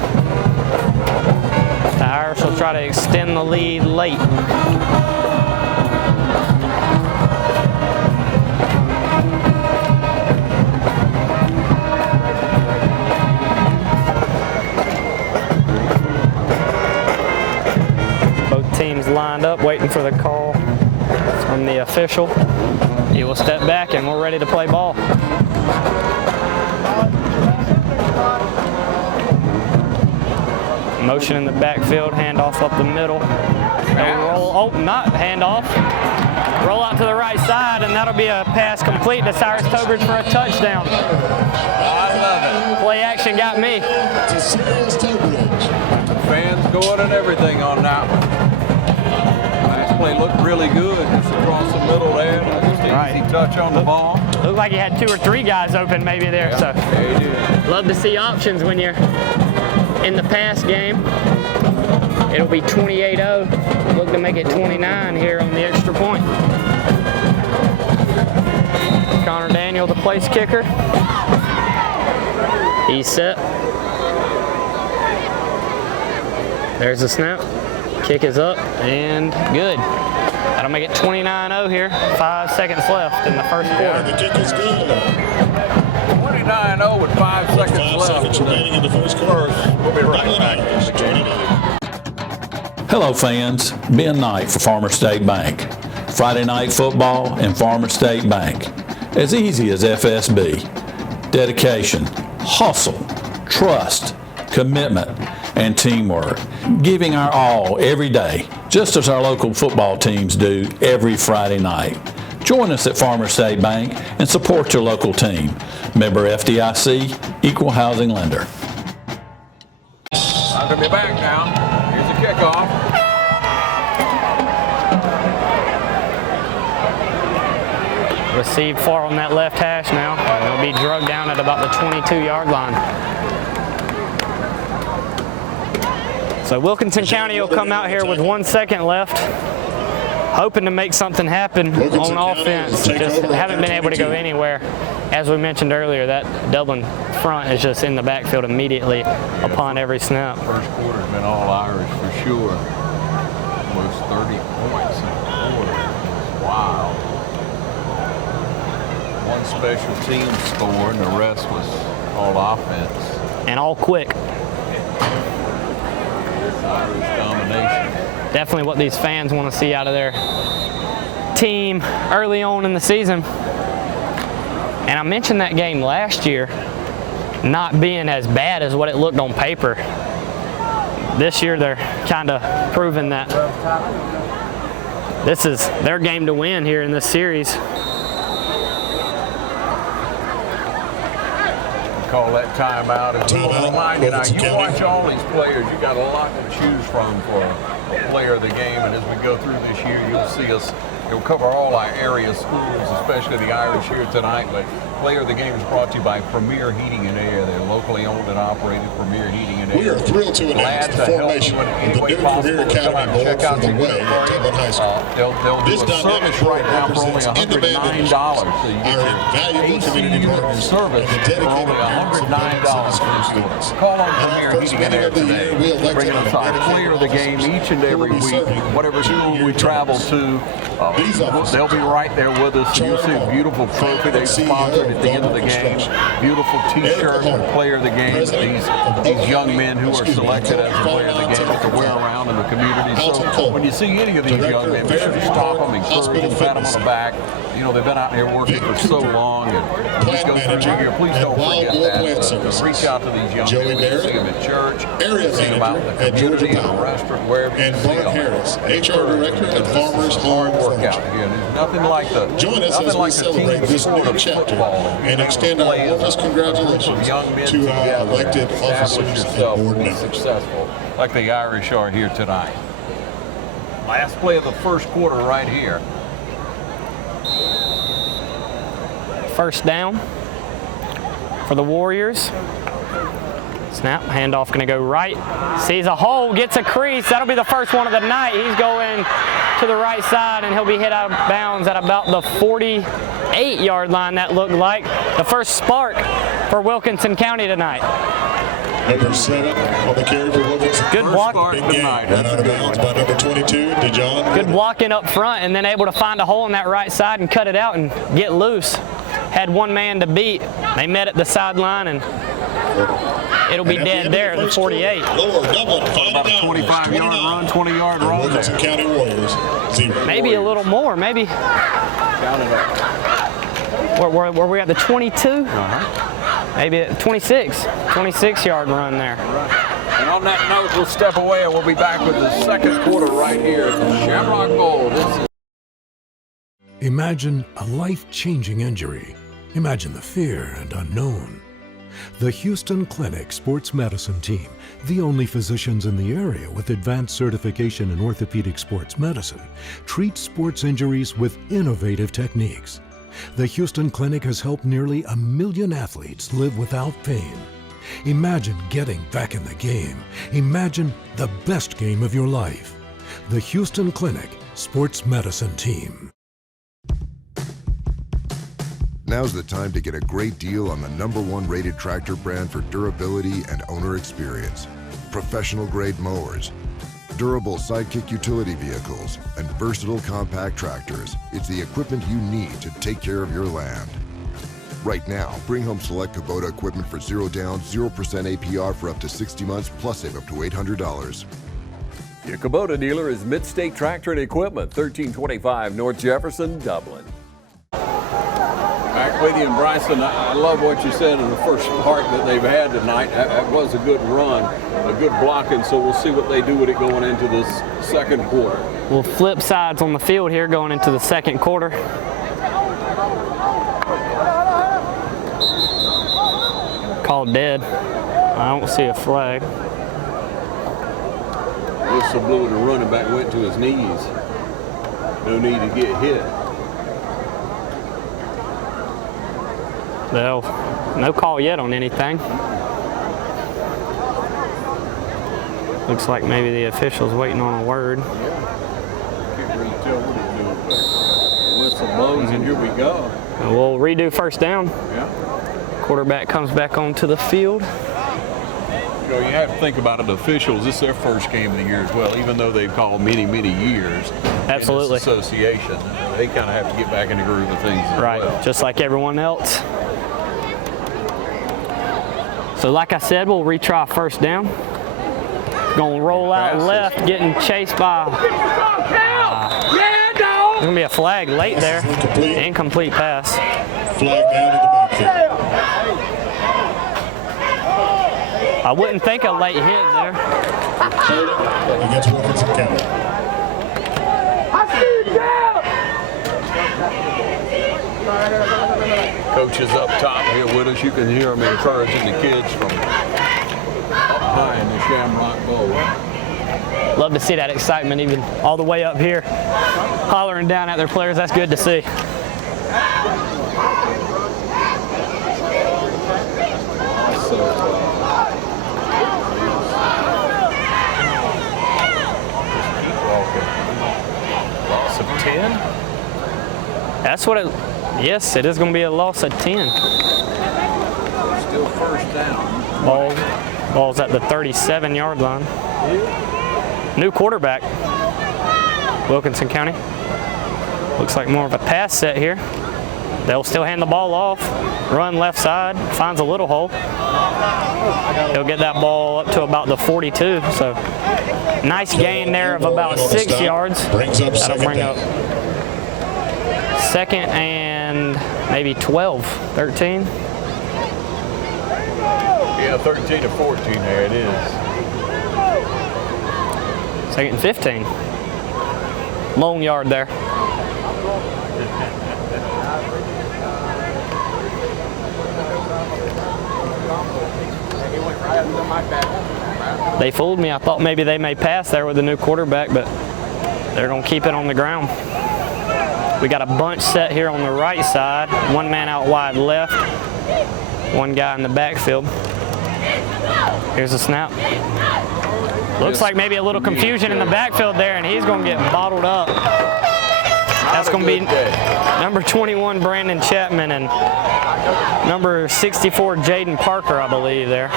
The Irish will try to extend the lead late. Both teams lined up waiting for the call from the official. He will step back and we're ready to play ball. Motion in the backfield, handoff up the middle. They'll roll, not handoff. Roll out to the right side, and that'll be a pass complete to Cyrus Tobridge for a touchdown. I love Play action got me. To Cyrus Tobridge. it. Fans going and everything on that one. Last play looked really good. Just across the middle there. Just an easy touch on the ball. Looked like he had 2 or 3 guys open maybe there. Yeah, So yeah, he did. love to see options when you're in the pass game. It'll be 28-0. Look to make it 29 here on the extra point. Connor Daniel, the place kicker. He's set. There's the snap. Kick is up and good. That'll make it 29-0 here. 5 seconds left in the first quarter. The kick is good. 29-0 with 5 seconds left. 5 seconds remaining in the first quarter. We'll be right back. Hello fans, Ben Knight for Farmer State Bank. Friday night football and Farmer State Bank. As easy as FSB. Dedication, hustle, trust, commitment, and teamwork. Giving our all every day, just as our local football teams do every Friday night. Join us at Farmer State Bank and support your local team. Member FDIC, Equal Housing Lender. I'm going to be back now. Here's the kickoff. Received far on that left hash now. And it'll be drugged down at about the 22-yard line. So Wilkinson County will come out here with 1 second left, hoping to make something happen on offense. Just haven't been able to go anywhere. As we mentioned earlier, that Dublin front is just in the backfield immediately upon every snap. First quarter's been all Irish for sure. Almost 30 points in the quarter. Wow. One special team score and the rest was all offense. And all quick. Irish domination. Definitely what these fans want to see out of their team early on in the season. And I mentioned that game last year not being as bad as what it looked on paper. This year they're kind of proving that this is their game to win here in this series. Call that timeout. And we'll remind you now, you watch all these players, you got a lot to choose from for a player of the game. And as we go through this year, you'll see us, you'll cover all our area schools, especially the Irish here tonight. But Player of the Game is brought to you by Premier Heating and Air. They're locally owned and operated. Premier Heating and Air. We are thrilled to announce the formation of the new Premier Academy Bowl from the way at Dublin High School. They'll do This a service right now for only $109. So you get valuable community partners service for only $109. Call on Premier Heating and Air today. Bringing us our Player of the Game each and every week. Whatever school we travel to, they'll be right there with us. You'll see a beautiful trophy they sponsored at the end of the game. Beautiful T-shirt and Player of the Game. These young men who are selected as the Player of the Game to wear around in the community. So when you see any of these young men, be sure to stop them, encourage them, pat them on the back. You know, they've been out here working for so long, and we go through the year. Please don't forget that. Reach out to these young men. You see them at church, see them out in the community, in the restaurant, wherever you see them. Harris, HR Director at Farmers Home Workout here. There's nothing like the Join us as we celebrate this new chapter and extend our warmest congratulations to our elected officers and board members. Successful, like the Irish are here tonight. Last play of the first quarter right here. First down for the Warriors. Snap, handoff gonna go right. Sees a hole, gets a crease. That'll be the first one of the night. He's going to the right side and he'll be hit out of bounds at about the 48-yard line, that looked like. The first spark for Wilkinson County tonight. Number 7 on the carry for Wilkinson. Good block. Big game, right out of bounds by number 22, DeJohn. Good blocking up front and then able to find a hole in that right side and cut it out and get loose. Had one man to beat. They met at the sideline and it'll be dead there at the 48. Lower Dublin, about a 25-yard run, 20-yard run Wilkinson there. County Warriors, 0. Maybe a little more, maybe. Count it up. Were we at the 22? Maybe at 26. 26-yard run there. And on that note, we'll step away and we'll be back with the second quarter right here at the Shamrock Bowl. Imagine a life-changing injury. Imagine the fear and unknown. The Houston Clinic Sports Medicine Team, the only physicians in the area with advanced certification in orthopedic sports medicine, treats sports injuries with innovative techniques. The Houston Clinic has helped nearly 1 million athletes live without pain. Imagine getting back in the game. Imagine the best game of your life. The Houston Clinic Sports Medicine Team. Now's the time to get a great deal on the #1 rated tractor brand for durability and owner experience. Professional grade mowers, durable sidekick utility vehicles, and versatile compact tractors. It's the equipment you need to take care of your land. Right now, bring home select Kubota equipment for 0 down, 0% APR for up to 60 months, plus save up to $800. Your Kubota dealer is Mid-State Tractor and Equipment, 1325 North Jefferson, Dublin. Back with you, and Bryson, I love what you said in the first part that they've had tonight. That was a good run, a good blocking, so we'll see what they do with it going into this second quarter. We'll flip sides on the field here going into the second quarter. Called dead. I don't see a flag. Whistle blew, the running back went to his knees. No need to get hit. Well, no call yet on anything. Looks like maybe the official's waiting on a word. Can't really tell what he's doing, but the whistle blows and here we go. And we'll redo first down. Yeah. Quarterback comes back onto the field. You know, you have to think about it. The officials, this is their first game of the year as well, even though they've called many, many years. Absolutely. In this association, they kind of have to get back in the groove of things as right, well. Just like everyone else. So like I said, we'll retry first down. Gonna roll out left, getting chased by. There's gonna be a flag late there. Incomplete pass. Flag down in the backfield. I wouldn't think a late hit there. Against Wilkinson County. Coach is up top here with us. You can hear him encouraging the kids from up high in the Shamrock Bowl. Love to see that excitement even all the way up here, hollering down at their players. That's good to see. Loss of 10? That's what it, yes, it is going to be a loss of 10. Still first down. Ball's at the 37-yard line. New quarterback, Wilkinson County. Looks like more of a pass set here. They'll still hand the ball off, run left side, finds a little hole. He'll get that ball up to about the 42, so nice gain there of about 6 yards. That'll bring up second and maybe 12, 13. Yeah, 13 to 14 there it is. Second and 15. Long yard there. They fooled me. I thought maybe they may pass there with the new quarterback, but they're going to keep it on the ground. We got a bunch set here on the right side. One man out wide left. One guy in the backfield. Here's the snap. Looks like maybe a little confusion in the backfield there, and he's going to get bottled up. That's going to be number 21, Brandon Chapman, and number 64, Jaden Parker, I believe, there.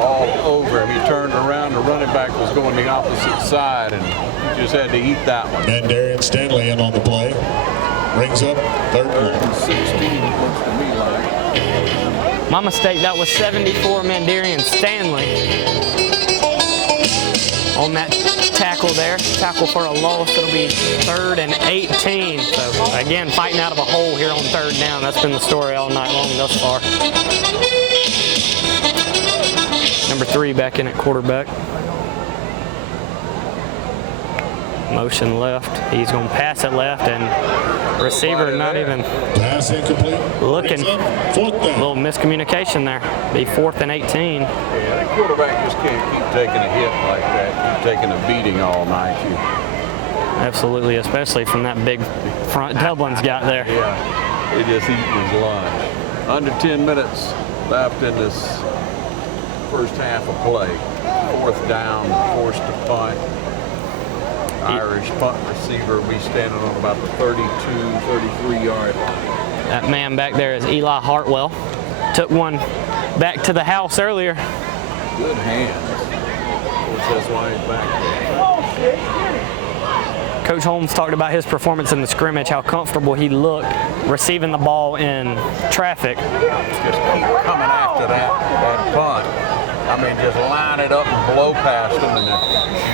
All over him. He turned around. The running back was going the opposite side, and he just had to eat that one. And Darian Stanley in on the play. Brings up third and 16, looks to me like. My mistake, that was 74, Mandarian Stanley. On that tackle there. Tackle for a loss. It'll be 3rd and 18. So, again, fighting out of a hole here on 3rd down. That's been the story all night long thus far. Number 3 back in at quarterback. Motion left. He's going to pass it left, and receiver not even looking. A little miscommunication there. Be 4th and 18. Yeah, the quarterback just can't keep taking a hit like that, keep taking a beating all night. Absolutely, especially from that big front Dublin's got there. Yeah, he just eating his lunch. Under 10 minutes left in this first half of play. 4th down, forced to punt. Irish punt receiver, we standing on about the 32, 33-yard line. That man back there is Eli Hartwell. Took one back to the house earlier. Good hands. Of course, that's why he's back there. Coach Holmes talked about his performance in the scrimmage, how comfortable he looked receiving the ball in traffic. Just keep coming after that punt. I mean, just line it up and blow past them, and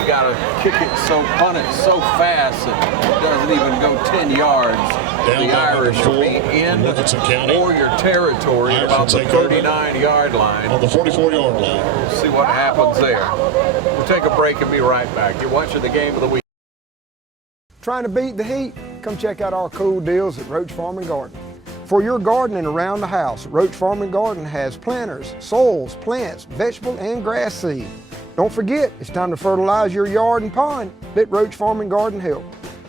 you got to kick it punt it so fast that it doesn't even go 10 yards. The Irish will be in or your territory at about the 39-yard line. On the 44-yard line. We'll see what happens there. We'll take a break and be right back. You're watching the game of the week. Trying to beat the heat? Come check out our cool deals at Roach Farm and Garden. For your gardening around the house, Roach Farm and Garden has planters, soils, plants, vegetable, and grass seed. Don't forget, it's time to fertilize your yard and pond. Let Roach Farm and Garden help.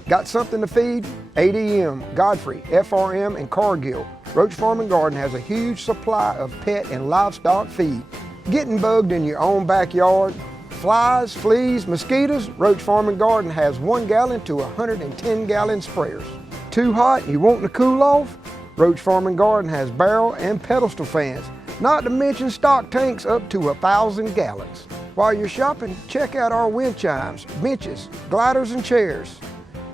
Got something to feed? ADM, Godfrey, FRM, and Cargill. Roach Farm and Garden has a huge supply of pet and livestock feed. Getting bugged in your own backyard? Flies, fleas, mosquitoes? Roach Farm and Garden has 1 gallon to 110-gallon sprayers. Too hot and you wanting to cool off? Roach Farm and Garden has barrel and pedestal fans, not to mention stock tanks up to 1,000 gallons. While you're shopping, check out our wind chimes, benches, gliders, and chairs.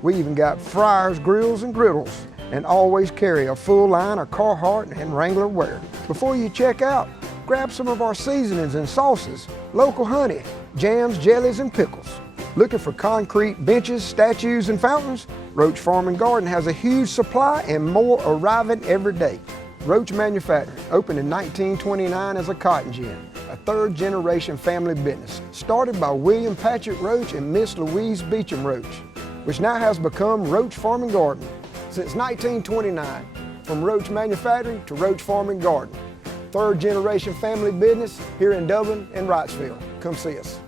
We even got fryers, grills, and griddles, and always carry a full line of Carhartt and Wrangler wear. Before you check out, grab some of our seasonings and sauces, local honey, jams, jellies, and pickles. Looking for concrete benches, statues, and fountains? Roach Farm and Garden has a huge supply and more arriving every day. Roach Manufacturing opened in 1929 as a cotton gin, a 3rd-generation family business, started by William Patrick Roach and Miss Louise Beecham Roach, which now has become Roach Farm and Garden. Since 1929, from Roach Manufacturing to Roach Farm and Garden. 3rd-generation family business here in Dublin and Wrightsville. Come see us.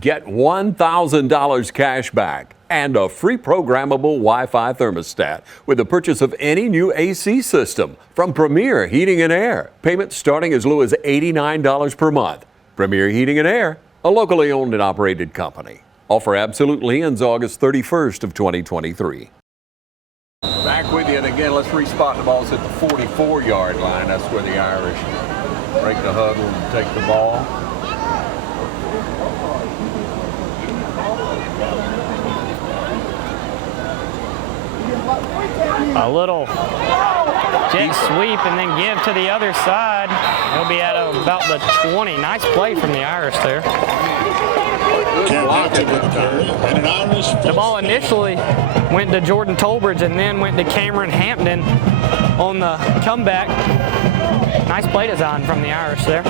Get $1,000 cash back and a free programmable Wi-Fi thermostat with the purchase of any new AC system from Premier Heating and Air. Payments starting as low as $89 per month. Premier Heating and Air, a locally owned and operated company. Offer absolutely ends August 31st of 2023. Back with you, and again, let's respot the balls at the 44-yard line. That's where the Irish break the huddle and take the ball. A little jet sweep and then give to the other side. He'll be at about the 20. Nice play from the Irish there. The ball initially went to Jordan Tolbridge and then went to Cameron Hampton on the comeback. Nice play design from the Irish there.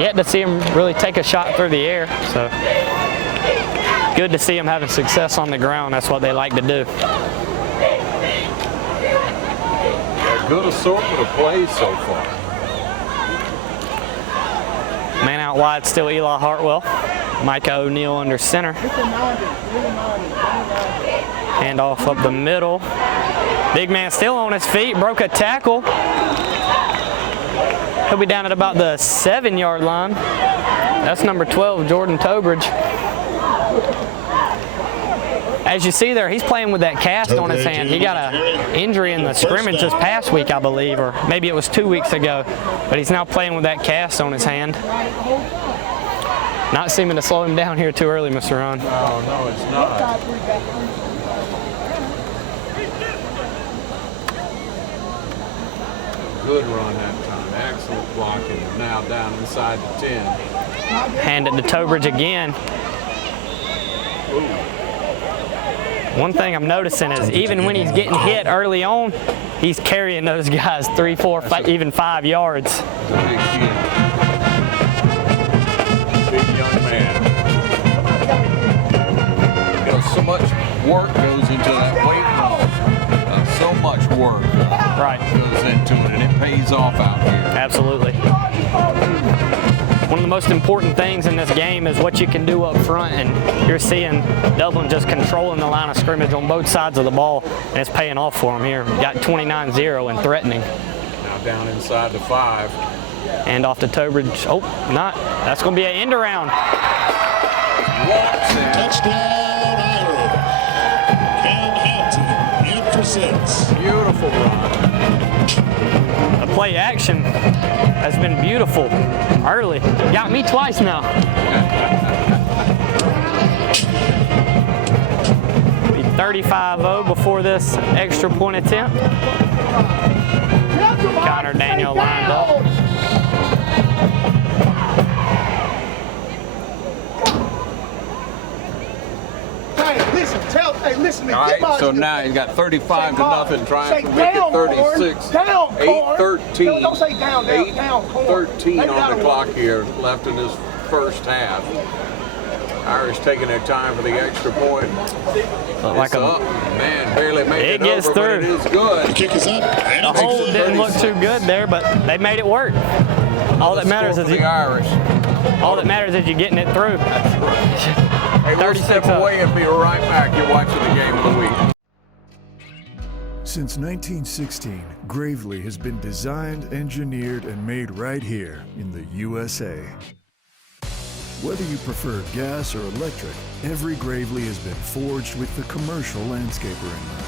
Yet to see him really take a shot through the air. So good to see him having success on the ground. That's what they like to do. A good assortment of plays so far. Man out wide, still Eli Hartwell. Micah O'Neal under center. Hand off up the middle. Big man still on his feet, broke a tackle. He'll be down at about the 7-yard line. That's number 12, Jordan Tolbridge. As you see there, he's playing with that cast on his hand. He got an injury in the scrimmage this past week, I believe, or maybe it was 2 weeks ago. But he's now playing with that cast on his hand. Not seeming to slow him down here too early, Mr. Ron. No, it's not. Good run that time. Excellent blocking. Now down inside the 10. Hand it to Tolbridge again. one thing I'm noticing is even when he's getting hit early on, he's carrying those guys 3, 4, 5, even 5 yards. Big kid. Big young man. You know, so much work goes into that weight room. So much work goes into it, and it pays off out here. Absolutely. One of the most important things in this game is what you can do up front, and you're seeing Dublin just controlling the line of scrimmage on both sides of the ball, and it's paying off for them here. Got 29-0 and threatening. Now down inside the 5. And off to Tobridge. Oh, not. That's going to be an end around. Touchdown, Ira. Cam Hampton in for 6. Beautiful run. The play action has been beautiful early. Got me twice now. 35-0 before this extra point attempt. Connor Daniel lined up. Listen, all right, so now he's got 35-0, trying to make it 36. 8:13. Don't say down, 8:13 on the clock here, left in this first half. Irish taking their time for the extra point. Like it's up. Man, barely made it gets over, through. but it is good. The kick is up. The hold didn't look too good there, but they made it work. All that matters is the Irish. All that matters is you getting it through. That's right. Hey, we'll step away and be right back. You're watching the game of the week. Since 1916, Gravely has been designed, engineered, and made right here in the USA. Whether you prefer gas or electric, every Gravely has been forged with the commercial landscaper in mind.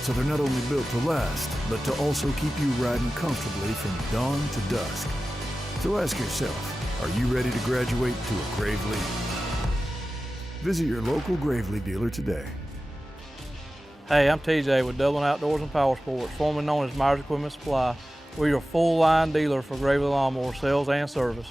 So they're not only built to last, but to also keep you riding comfortably from dawn to dusk. So ask yourself, are you ready to graduate to a Gravely? Visit your local Gravely dealer today. Hey, I'm TJ with Dublin Outdoors and Power Sports, formerly known as Myers Equipment Supply. We're your full-line dealer for Gravely lawnmower sales and service.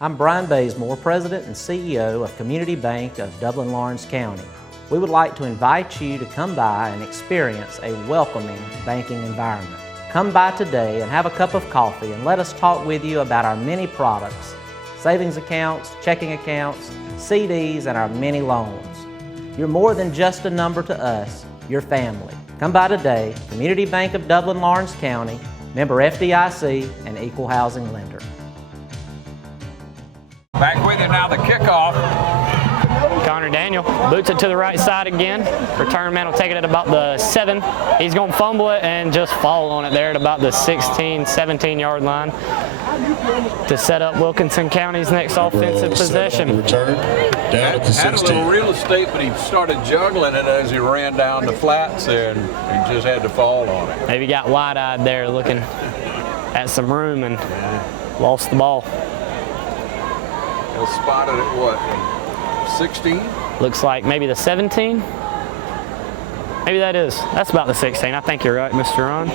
I'm Brian Bazemore, President and CEO of Community Bank of Dublin, Lawrence County. We would like to invite you to come by and experience a welcoming banking environment. Come by today and have a cup of coffee and let us talk with you about our many products, savings accounts, checking accounts, CDs, and our many loans. You're more than just a number to us, you're family. Come by today, Community Bank of Dublin, Lawrence County, member FDIC, and equal housing lender. Back with it now, the kickoff. Connor Daniel boots it to the right side again. Return man will take it at about the 7. He's going to fumble it and just fall on it there at about the 16, 17-yard line to set up Wilkinson County's next offensive possession. Return down at the 16. Had a little real estate, but he started juggling it as he ran down the flats there and he just had to fall on it. Maybe got wide-eyed there looking at some room and lost the ball. It was spotted at what? 16? Looks like maybe the 17. Maybe that's about the 16. I think you're right, Mr. Ron.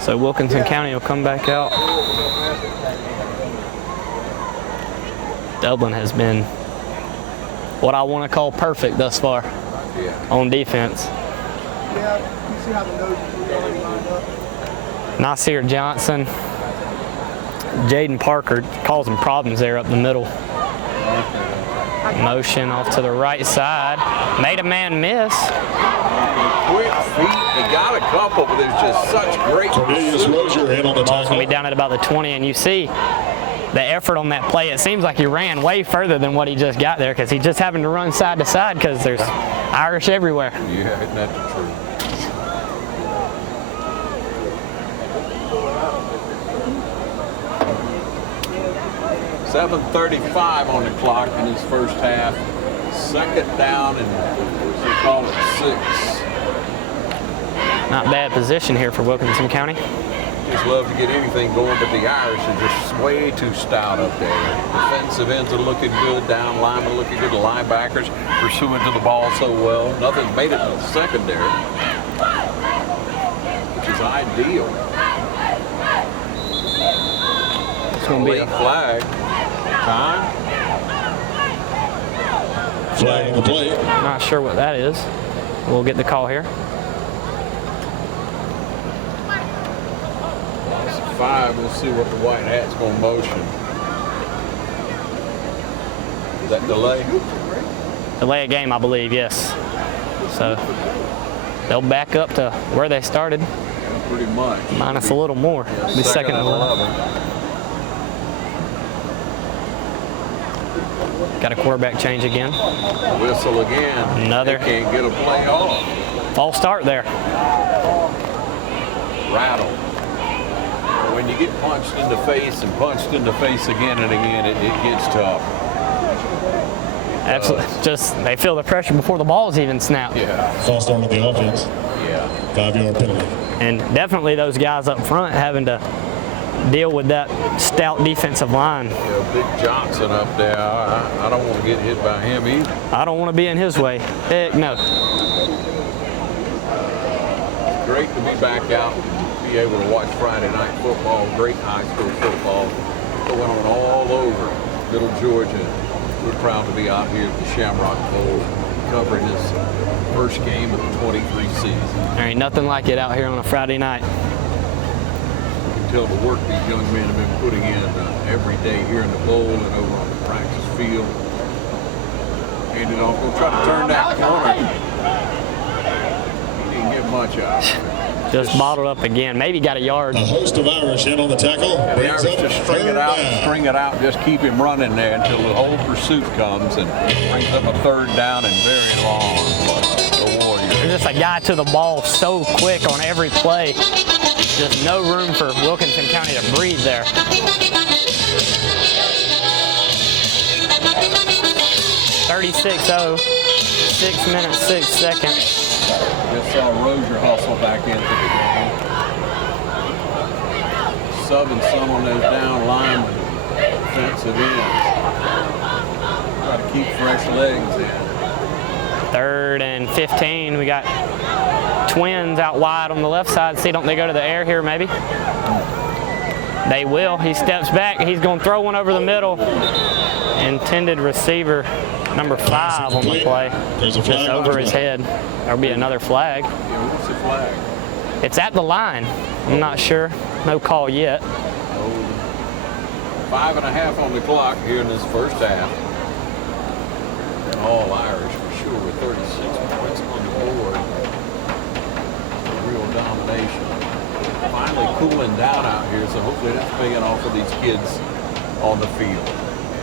So Wilkinson County will come back out. Dublin has been what I want to call perfect thus far on defense. Yeah, you see how the nose is already lined up. Nasir Johnson, Jaden Parker causing problems there up the middle. Motion off to the right side. Made a man miss. Quick feet. They got a couple, but there's just such great Cornelius Rozier in on the ball's going to be down at about the 20, and you see the effort on that play. It seems like he ran way further than what he just got there because he's just having to run side to side because there's Irish everywhere. Yeah, isn't that the truth? .7:35 on the clock in his first half. Second down and we call it 6. Not bad position here for Wilkinson County. Just love to get anything going, but the Irish are just way too stout up there. Defensive ends are looking good, down linemen looking good, the linebackers pursuing to the ball so well. Nothing's made it in the secondary, which is ideal. going to be a flag. Time. Flag on the plate. Not sure what that is. We'll get the call here. It's 5. We'll see what the white hat's going to motion. Is that delay? Delay a game, I believe, yes. So they'll back up to where they started. Yeah, pretty much. Minus a little more. Yeah, Be second and 11. Got a quarterback change again. Whistle again. Another. They can't get a play off. False start there. Rattle. When you get punched in the face and punched in the face again and again, it gets tough. Absolutely. Just they feel the pressure before the ball's even snapped. Yeah. False start with the offense. Yeah. 5-yard penalty. And definitely those guys up front having to deal with that stout defensive line. Yeah, Big Johnson up there. I don't want to get hit by him either. I don't want to be in his way. Heck no. It's great to be back out and be able to watch Friday night football, great high school football going on all over Middle Georgia. We're proud to be out here at the Shamrock Bowl covering this first game of the 23 season. There ain't nothing like it out here on a Friday night. You can tell the work these young men have been putting in every day here in the bowl and over on the practice field. Hand it off. We'll try to turn that corner. He didn't get much out of it. Just bottled up again. Maybe got a yard. A host of Irish in on the tackle. Yeah, the Irish just string it out, just keep him running there until the whole pursuit comes and brings up a third down and very long for the Warriors. There's just a guy to the ball so quick on every play. Just no room for Wilkinson County to breathe there. 36-0, 6 minutes, 6 seconds. Just saw Rozier hustle back into the game. Subbing some on those down line defensive ends. Try to keep fresh legs in. 3rd and 15. We got Twins out wide on the left side. See, don't they go to the air here maybe? They will. He steps back. He's going to throw one over the middle. Intended receiver number 5 on the play. Just over his head. There'll be another flag. Yeah, what's the flag? It's at the line. I'm not sure. No call yet. 5.5 on the clock here in this first half. And all Irish for sure with 36 points on the board. Real domination. Finally cooling down out here, so hopefully that's paying off for these kids on the field.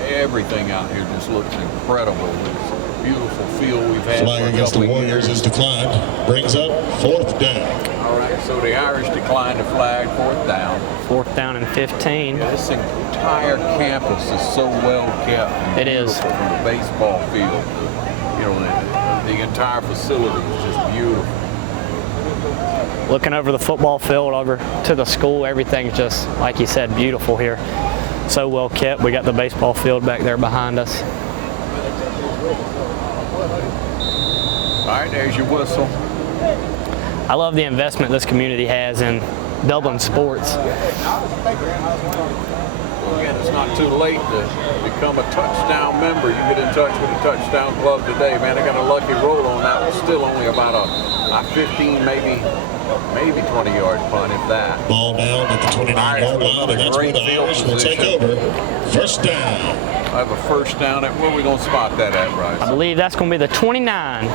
Everything out here just looks incredible. It's a beautiful field we've had. Flag against the Warriors is declined. Brings up 4th down. All right, so the Irish declined the flag, 4th down. 4th down and 15. Yeah, this entire campus is so well kept. It is. From the baseball field, you know, the entire facility is just beautiful. Looking over the football field, over to the school, everything's just, like you said, beautiful here. So well kept. We got the baseball field back there behind us. All right, there's your whistle. I love the investment this community has in Dublin sports. Well, again, it's not too late to become a touchdown member. You get in touch with the Touchdown Club today, man. They got a lucky roll on that one. Still only about a 15, maybe 20-yard punt, if that. Ball down at the 29-yard line, and that's where the Irish will take over. 1st down. I have a 1st down. Where are we going to spot that at, Bryce? I believe that's going to be the 29.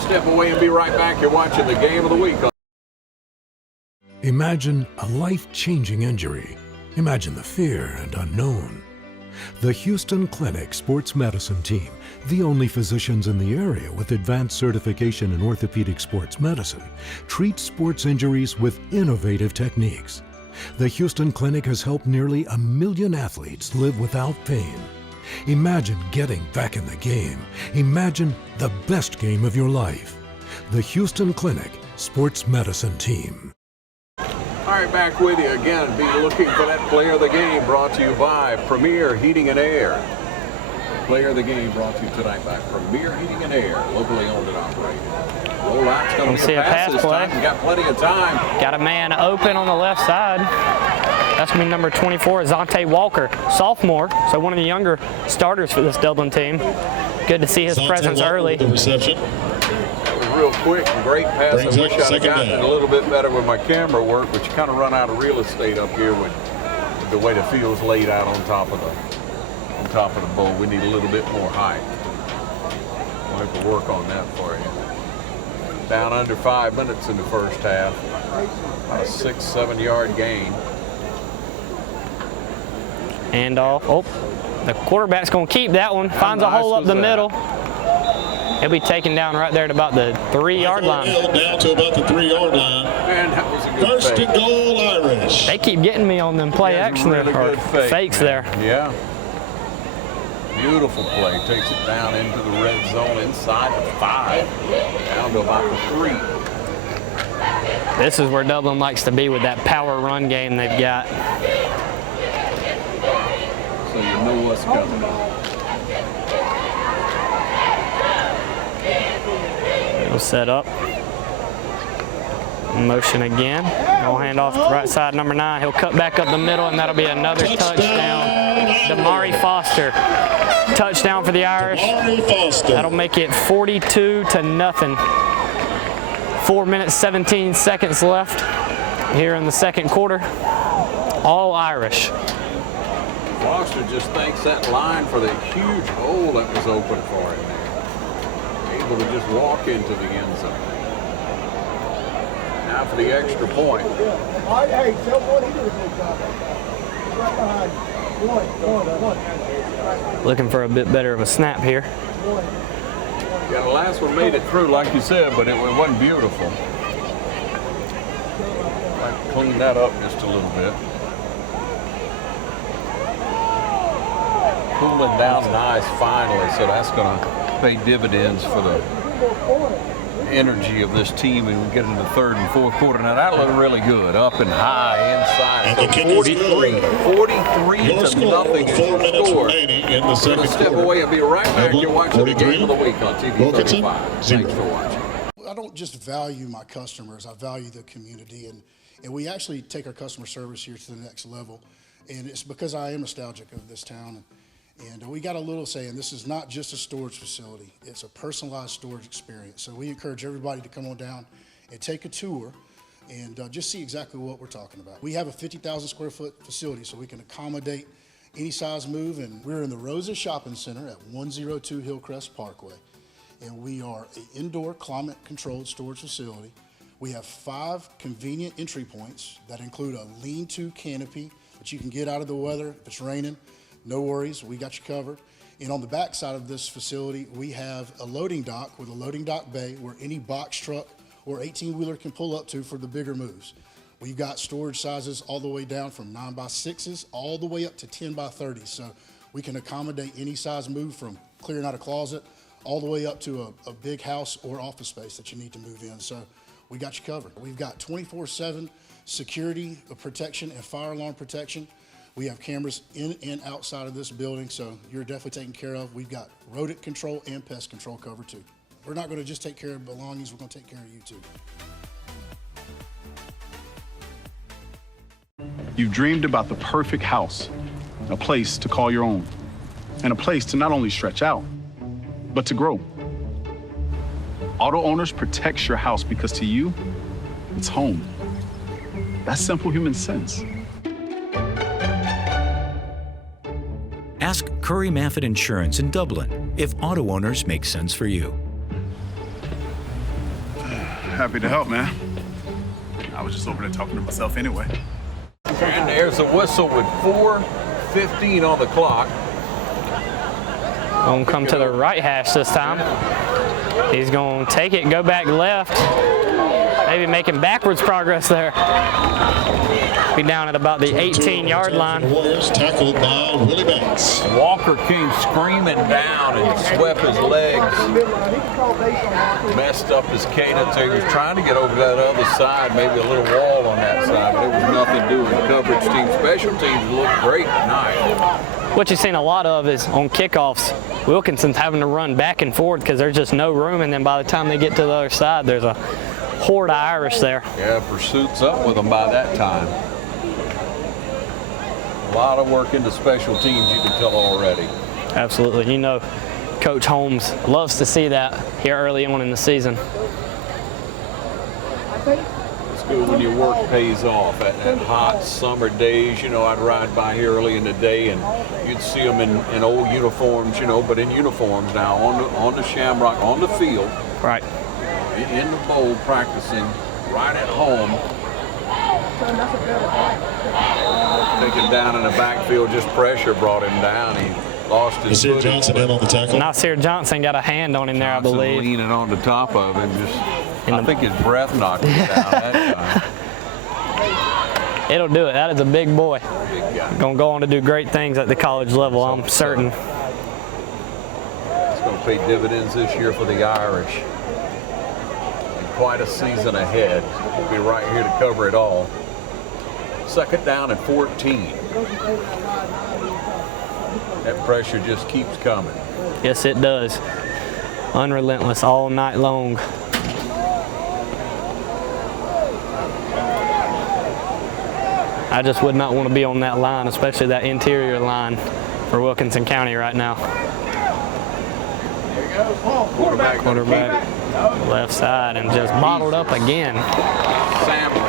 Step away and be right back. You're watching the game of the week. Imagine a life-changing injury. Imagine the fear and unknown. The Houston Clinic Sports Medicine Team, the only physicians in the area with advanced certification in orthopedic sports medicine, treats sports injuries with innovative techniques. The Houston Clinic has helped nearly 1 million athletes live without pain. Imagine getting back in the game. Imagine the best game of your life. The Houston Clinic Sports Medicine Team. All right, back with you again. Be looking for that player of the game brought to you by Premier Heating and Air. Player of the game brought to you tonight by Premier Heating and Air, locally owned and operated. Rollout's going to be a pass this time. You got plenty of time. Got a man open on the left side. That's going to be number 24, Azante Walker, sophomore, so one of the younger starters for this Dublin team. Good to see his presence early. The reception. Real quick and great pass. Brings I wish up I'd have second gotten down. it a little bit better with my camera work, but you kind of run out of real estate up here with the way the field's laid out on top of the bowl. We need a little bit more height. We'll have to work on that for you. Down under 5 minutes in the first half. About a 6-7 yard gain. And oh, the quarterback's going to keep that one. Finds a hole up the middle. He'll be taken down right there at about the 3 yard line. Down to about the 3 yard line. Man, that was a good First fake. and goal, Irish. They keep getting me on them play action Really there, or good fake, fakes man. there. Yeah. Beautiful play. Takes it down into the red zone inside the 5. Down to about the 3. This is where Dublin likes to be with that power run game they've got. So you know what's coming. It'll set up. Motion again. No handoff right side, number 9. He'll cut back up the middle, and that'll be another touchdown. Damari Foster. Touchdown for the Irish. That'll make it 42-0. 4 minutes, 17 seconds left here in the second quarter. All Irish. Foster just thanks that line for the huge hole that was open for him there. Able to just walk into the end zone. Now for the extra point. Hey, tell one, he did a good job. Right behind you. Looking for a bit better of a snap here. Yeah, the last one made it through, like you said, but it wasn't beautiful. I'd clean that up just a little bit. Cooling down nice finally, so that's going to pay dividends for the energy of this team and we get into the third and fourth quarter. Now that looked really good, up and high inside. And the Kings 43 to nothing. 4 minutes remaining in the second Step quarter. away and be right back. Dublin, You're watching the 43, game of the week on TV Wilkinson, 35. 0. Thanks for watching. I don't just value my customers, I value the community, and we actually take our customer service here to the next level, and it's because I am nostalgic of this town, and we got a little saying, this is not just a storage facility, it's a personalized storage experience. So we encourage everybody to come on down and take a tour and just see exactly what we're talking about. We have a 50,000 square foot facility, so we can accommodate any size move, and we're in the Rosa Shopping Center at 102 Hillcrest Parkway. And we are an indoor climate-controlled storage facility. We have 5 convenient entry points that include a lean-to canopy that you can get out of the weather if it's raining. No worries, we got you covered. And on the back side of this facility, we have a loading dock with a loading dock bay where any box truck or 18-wheeler can pull up to for the bigger moves. We've got storage sizes all the way down from 9x6s all the way up to 10x30s. So we can accommodate any size move from clearing out a closet all the way up to a big house or office space that you need to move in. So we got you covered. We've got 24/7 security protection and fire alarm protection. We have cameras in and outside of this building, so you're definitely taken care of. We've got rodent control and pest control covered too. We're not going to just take care of belongings, we're going to take care of you too. You've dreamed about the perfect house, a place to call your own, and a place to not only stretch out, but to grow. Auto Owners protects your house because to you, it's home. That's simple human sense. Ask Curry Maffett Insurance in Dublin if auto owners make sense for you. Happy to help, man. I was just over there talking to myself anyway. And there's a whistle with 4:15 on the clock. Gonna come to the right hash this time. He's gonna take it, go back left. Maybe making backwards progress there. Be down at about the 18-yard line. Warriors tackled by Willie Banks. Walker came screaming down and swept his legs. Messed up his cadence. He was trying to get over that other side, maybe a little wall on that side, but it was nothing doing. Coverage team, special teams looked great tonight. What you've seen a lot of is on kickoffs, Wilkinson's having to run back and forth because there's just no room, and then by the time they get to the other side, there's a horde of Irish there. Yeah, pursuit's up with them by that time. A lot of work into special teams, you can tell already. Absolutely. You know, Coach Holmes loves to see that here early on in the season. It's good when your work pays off. At hot summer days, you know, I'd ride by here early in the day and you'd see them in old uniforms, you know, but in uniforms now on the Shamrock, on the field. Right. In the bowl practicing right at home. Taken down in the backfield, just pressure brought him down. He lost his Nasir Johnson in on the tackle. Nasir Johnson got a hand on him there, Johnson I believe. Leaning on the top of him, I think his breath knocked him down that time. It'll do it. That is a big boy. Big guy. Going to go on to do great things at the college level, I'm certain. It's going to pay dividends this year for the Irish. And quite a season ahead. We'll be right here to cover it all. 2nd down and 14. That pressure just keeps coming. Yes, it does. Unrelentless all night long. I just would not want to be on that line, especially that interior line for Wilkinson County right now. Quarterback Left side and just bottled up again. Sandwich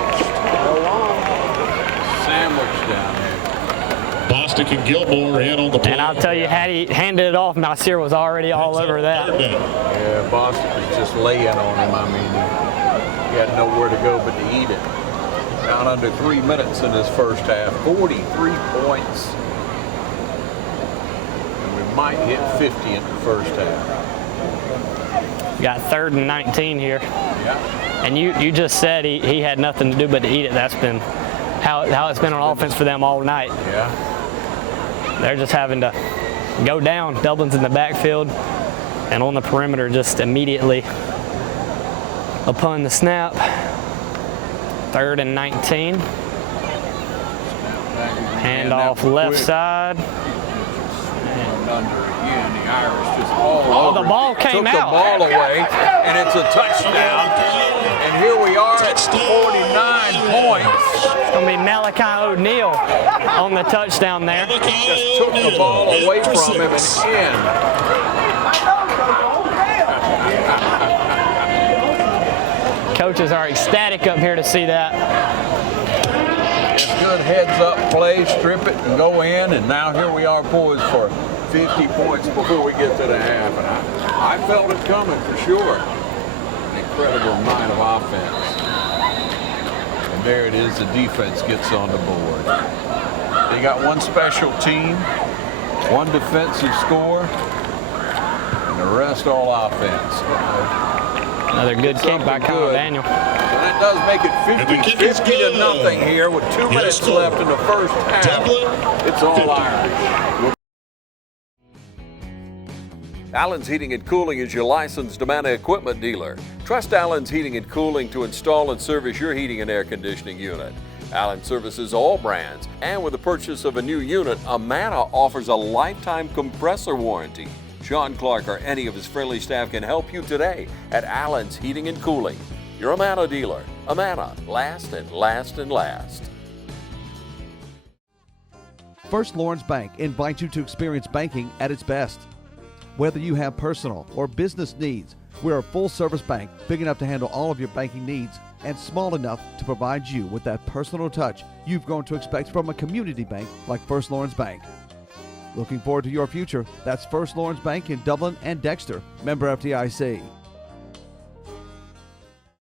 down there. Bostic and Gilmore in on the play. And I'll tell you, had he handed it off, Nasir was already all over that. Yeah, Bostic was just laying on him. I mean, he had nowhere to go but to eat it. Down under 3 minutes in this first half, 43 points. And we might hit 50 in the first half. Got 3rd and 19 here. Yeah. And you just said he had nothing to do but to eat it. That's been how it's been on offense for them all night. Yeah. They're just having to go down. Dublin's in the backfield and on the perimeter just immediately upon the snap. 3rd and 19. Hand off left side. And under again, the Irish just all over. The ball came out. Took the ball away, and it's a touchdown. And here we are at 49 points. It's going to be Malachi O'Neal on the touchdown there. Just took the ball away from him again. Coaches are ecstatic up here to see that. It's good heads-up play, strip it and go in, and now here we are poised for 50 points before we get to the half. And I felt it coming for sure. An incredible night of offense. And there it is, the defense gets on the board. They got one special team, one defensive score, and the rest all offense. Another good kick by Kyle Daniel. And that does make it 50 to nothing here with 2 minutes left in the first half. It's all Irish. Allen's Heating and Cooling is your licensed Amana equipment dealer. Trust Allen's Heating and Cooling to install and service your heating and air conditioning unit. Allen services all brands, and with the purchase of a new unit, Amana offers a lifetime compressor warranty. Sean Clark or any of his friendly staff can help you today at Allen's Heating and Cooling. Your Amana dealer. Amana, last and last and last. First Lawrence Bank invites you to experience banking at its best. Whether you have personal or business needs, we're a full-service bank big enough to handle all of your banking needs and small enough to provide you with that personal touch you've grown to expect from a community bank like First Lawrence Bank. Looking forward to your future. That's First Lawrence Bank in Dublin and Dexter, member FDIC.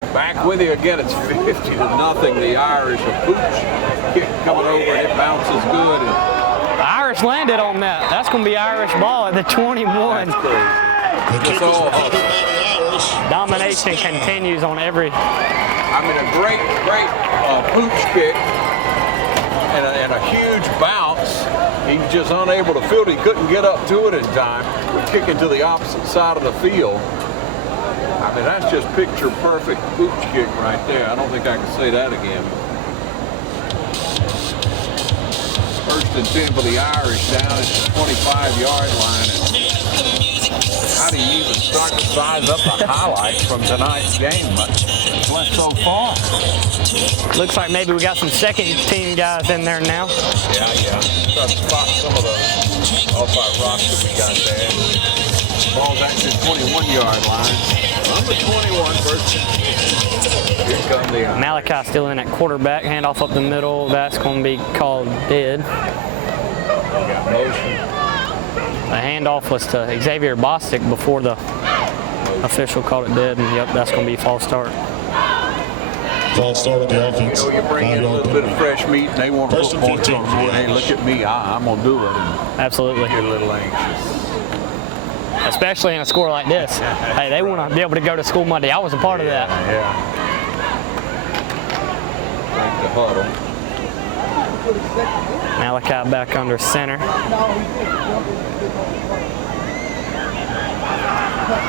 Back with you again. It's 50 to nothing. The Irish, a pooch kick coming over, and it bounces good. The Irish landed on that. That's going to be Irish ball at the 21. Domination continues on every. I mean, a great pooch kick and a huge bounce. He's just unable to field it. He couldn't get up to it in time. We're kicking to the opposite side of the field. I mean, that's just picture perfect pooch kick right there. I don't think I can say that again. 1st and 10 for the Irish down at the 25-yard line. And how do you even start to size up the highlights from tonight's game? left so far. Looks like maybe we got some second team guys in there now. Yeah. Trying to spot some of the off-by rocks that we got there. Ball's actually 21-yard line. Number 21 versus. Here comes the Malachi still in at quarterback. Handoff up the middle. That's going to be called dead. Got motion. The handoff was to Xavier Bostic before the official called it dead, and yep, that's going to be false start. False start on the offense. You bring in a little bit of fresh meat, and they want to football team. Hey, look at me, I'm going to do it. Absolutely. Get a little anxious. Especially in a score like this. Hey, they want to be able to go to school Monday. I was a part of that. Yeah. Break the huddle. Malachi back under center.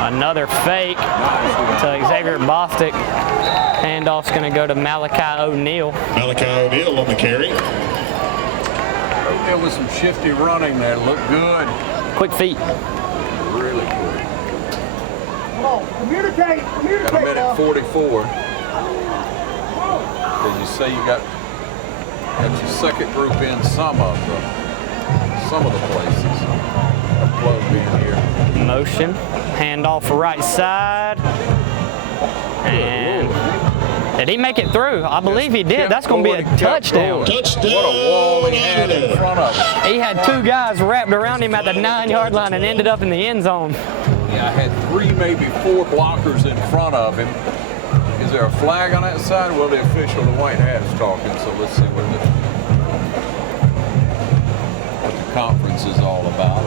Another fake to Xavier Bostic. Handoff's going to go to Malachi O'Neal. Malachi O'Neal on the carry. There was some shifty running there. Looked good. Quick feet. Really quick. Come on, communicate. Got a minute 44. Did you say you got your second group in some of the places? Plug being here. Motion. Handoff right side. And did he make it through? I believe he did. That's going to be a touchdown. Touchdown. What a wall he had in front of him. He had two guys wrapped around him at the 9-yard line and ended up in the end zone. Yeah, I had 3, maybe 4 blockers in front of him. Is there a flag on that side? Well, the official, the white hat, is talking, so let's see what the conference is all about.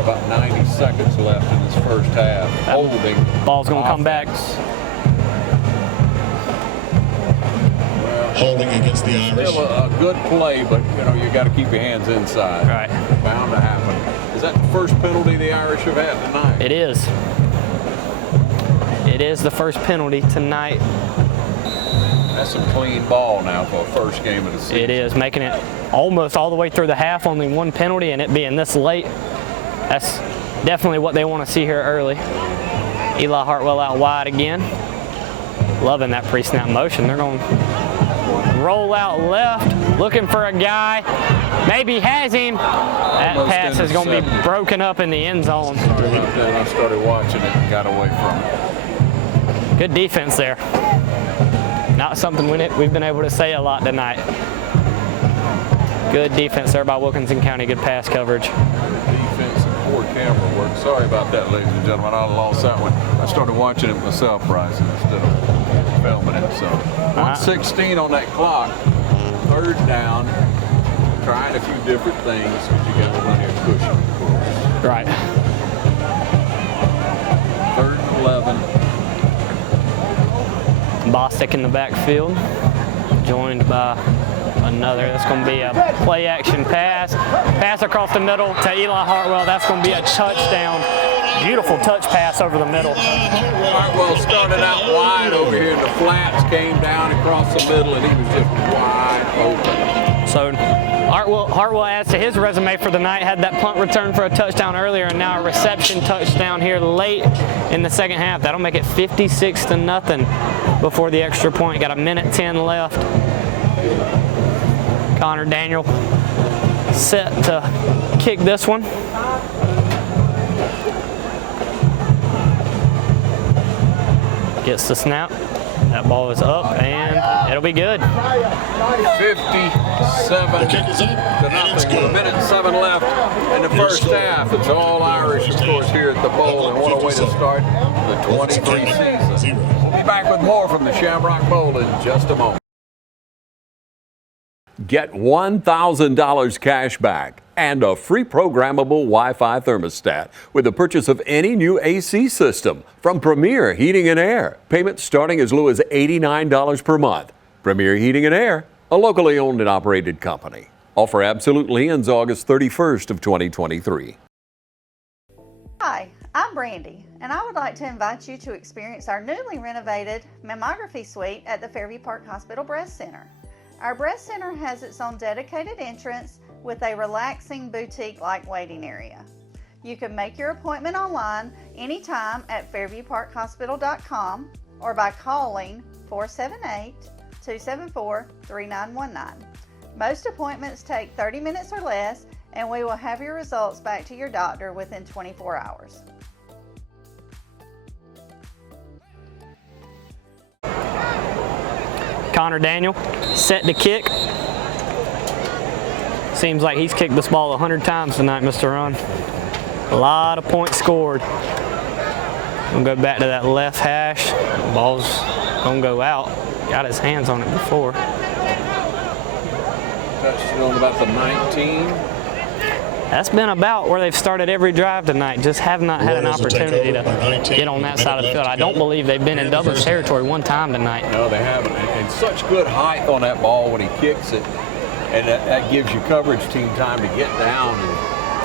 About 90 seconds left in this first half. Holding. Ball's going to come back. Holding against the Irish. Still a good play, but you got to keep your hands inside. Right. Bound to happen. Is that the first penalty the Irish have had tonight? It is. It is the first penalty tonight. That's a clean ball now for a first game of the season. It is, making it almost all the way through the half, only one penalty, and it being this late. That's definitely what they want to see here early. Eli Hartwell out wide again. Loving that pre-snap motion. They're going to roll out left, looking for a guy. Maybe has him. That pass is going to be broken up in the end zone. Sorry about that. I started watching it and got away from it. Good defense there. Not something we've been able to say a lot tonight. Good defense there by Wilkinson County. Good pass coverage. Defense and poor camera work. Sorry about that, ladies and gentlemen. I lost that one. I started watching it myself, Bryson, instead of filming it. So 1:16 on that clock. Third down. Trying a few different things because you got plenty of cushion, of course. Right. 3rd and 11. Bostic in the backfield, joined by another. That's going to be a play action pass. Pass across the middle to Eli Hartwell. That's going to be a touchdown. Beautiful touch pass over the middle. Hartwell started out wide over here in the flats, came down across the middle, and he was just wide open. So Hartwell adds to his resume for the night. Had that punt return for a touchdown earlier, and now a reception touchdown here late in the second half. That'll make it 56-0 before the extra point. Got a minute 10 left. Connor Daniel set to kick this one. Gets the snap. That ball is up, and it'll be good. 57-0. A minute 7 left in the first half. It's all Irish, of course, here at the Bowl, and what a way to start the 23 season. We'll be back with more from the Shamrock Bowl in just a moment. Get $1,000 cash back and a free programmable Wi-Fi thermostat with the purchase of any new AC system from Premier Heating and Air. Payments starting as low as $89 per month. Premier Heating and Air, a locally owned and operated company. Offer absolutely ends August 31st of 2023. Hi, I'm Brandy, and I would like to invite you to experience our newly renovated mammography suite at the Fairview Park Hospital Breast Center. Our breast center has its own dedicated entrance with a relaxing boutique-like waiting area. You can make your appointment online anytime at fairviewparkhospital.com or by calling 478-274-3919. Most appointments take 30 minutes or less, and we will have your results back to your doctor within 24 hours. Connor Daniel set to kick. Seems like he's kicked this ball 100 times tonight, Mr. Ron. A lot of points scored. We'll go back to that left hash. Ball's gonna go out. Got his hands on it before. Touched it on about the 19. That's been about where they've started every drive tonight. Just have not had an opportunity to get on that side of the field. I don't believe they've been in Dublin's territory one time tonight. No, they haven't. And such good height on that ball when he kicks it. And that gives your coverage team time to get down.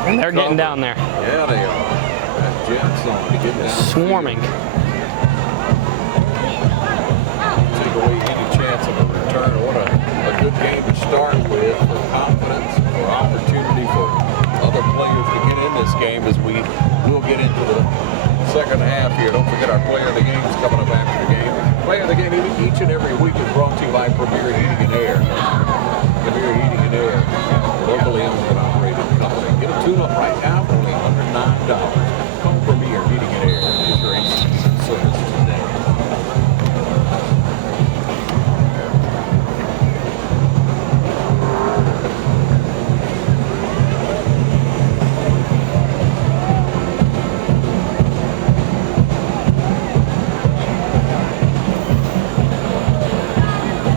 And they're getting down there. Yeah, they are. That jet's on to get down. Swarming. Take away any chance of a return. What a good game to start with for confidence, for opportunity for other players to get in this game as we will get into the second half here. Don't forget our player of the game is coming up after the game. Player of the game each and every week is brought to you by Premier Heating and Air. Premier Heating and Air, locally owned and operated company. Get a tune-up right now for only $109. Call Premier Heating and Air is your AC service today.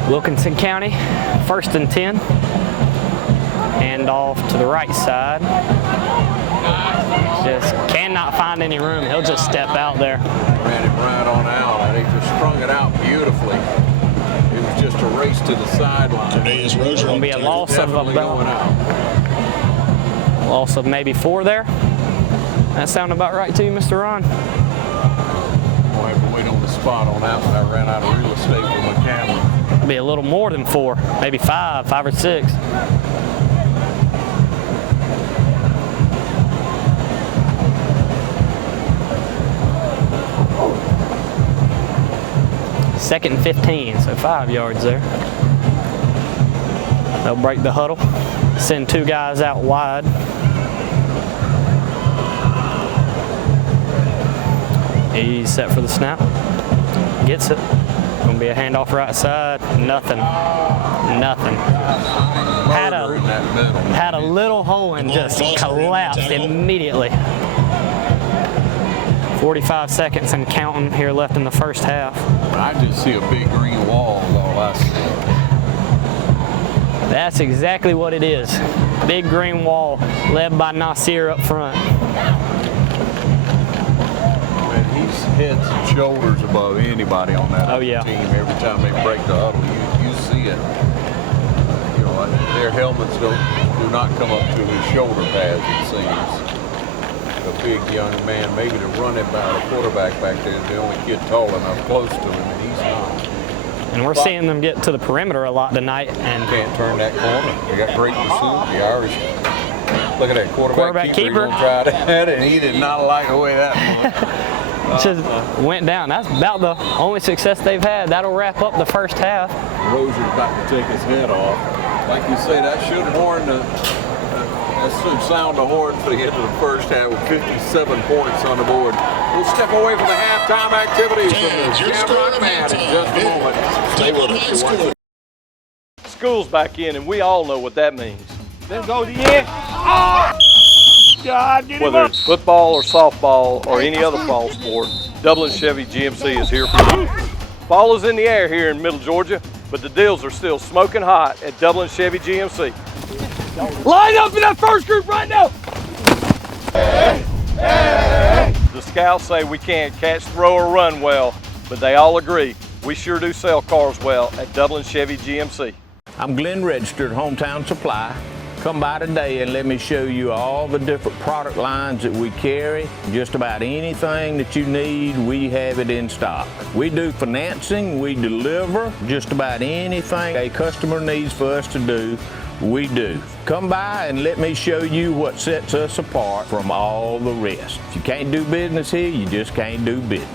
Wilkinson County, 1st and 10. Hand off to the right side. Just cannot find any room. He'll just step out there. Ran him right on out, and he just strung it out beautifully. It was just a race to the sideline. Today is Roger. Going to be a loss of Definitely going out. Loss of maybe 4 there. That sound about right to you, Mr. Ron? We'll have to wait on the spot on that one. I ran out of real estate with my camera. Be a little more than 4, maybe 5 or 6. Second and 15, so 5 yards there. They'll break the huddle, send 2 guys out wide. He's set for the snap, gets it. Gonna be a handoff right side. Nothing. Had a little hole and just collapsed immediately. 45 seconds and counting here left in the first half. I just see a big green wall is all I see. That's exactly what it is. Big green wall led by Nasir up front. He's heads and shoulders above anybody on that team. Every time they break the huddle, you see it. You know, their helmets do not come up to his shoulder pads, it seems. A big young man, maybe to run it by the quarterback back there is the only kid tall enough close to him, and he's not. And we're seeing them get to the perimeter a lot tonight. And can't turn that corner. They got great pursuit. The Irish. Look at that quarterback keeper. He's gonna try that, and he did not like the way that went. Just went down. That's about the only success they've had. That'll wrap up the first half. Rozier's about to take his head off. Like you say, that should sound a horn for the end of the first half with 57 points on the board. We'll step away from the halftime activities from the Shamrock Man in just a moment. Stay with us. School's back in, and we all know what that means. Then go to the end. Oh! God, whether it's football or softball or any other fall sport, Dublin Chevy GMC is here for you. Fall is in the air here in Middle Georgia, but the deals are still smoking hot at Dublin Chevy GMC. Line up in that first group right now. The scouts say we can't catch, throw, or run well, but they all agree we sure do sell cars well at Dublin Chevy GMC. I'm Glenn Registered, Hometown Supply. Come by today and let me show you all the different product lines that we carry. Just about anything that you need, we have it in stock. We do financing, we deliver just about anything a customer needs for us to do, we do. Come by and let me show you what sets us apart from all the rest. If you can't do business here, you just can't do business.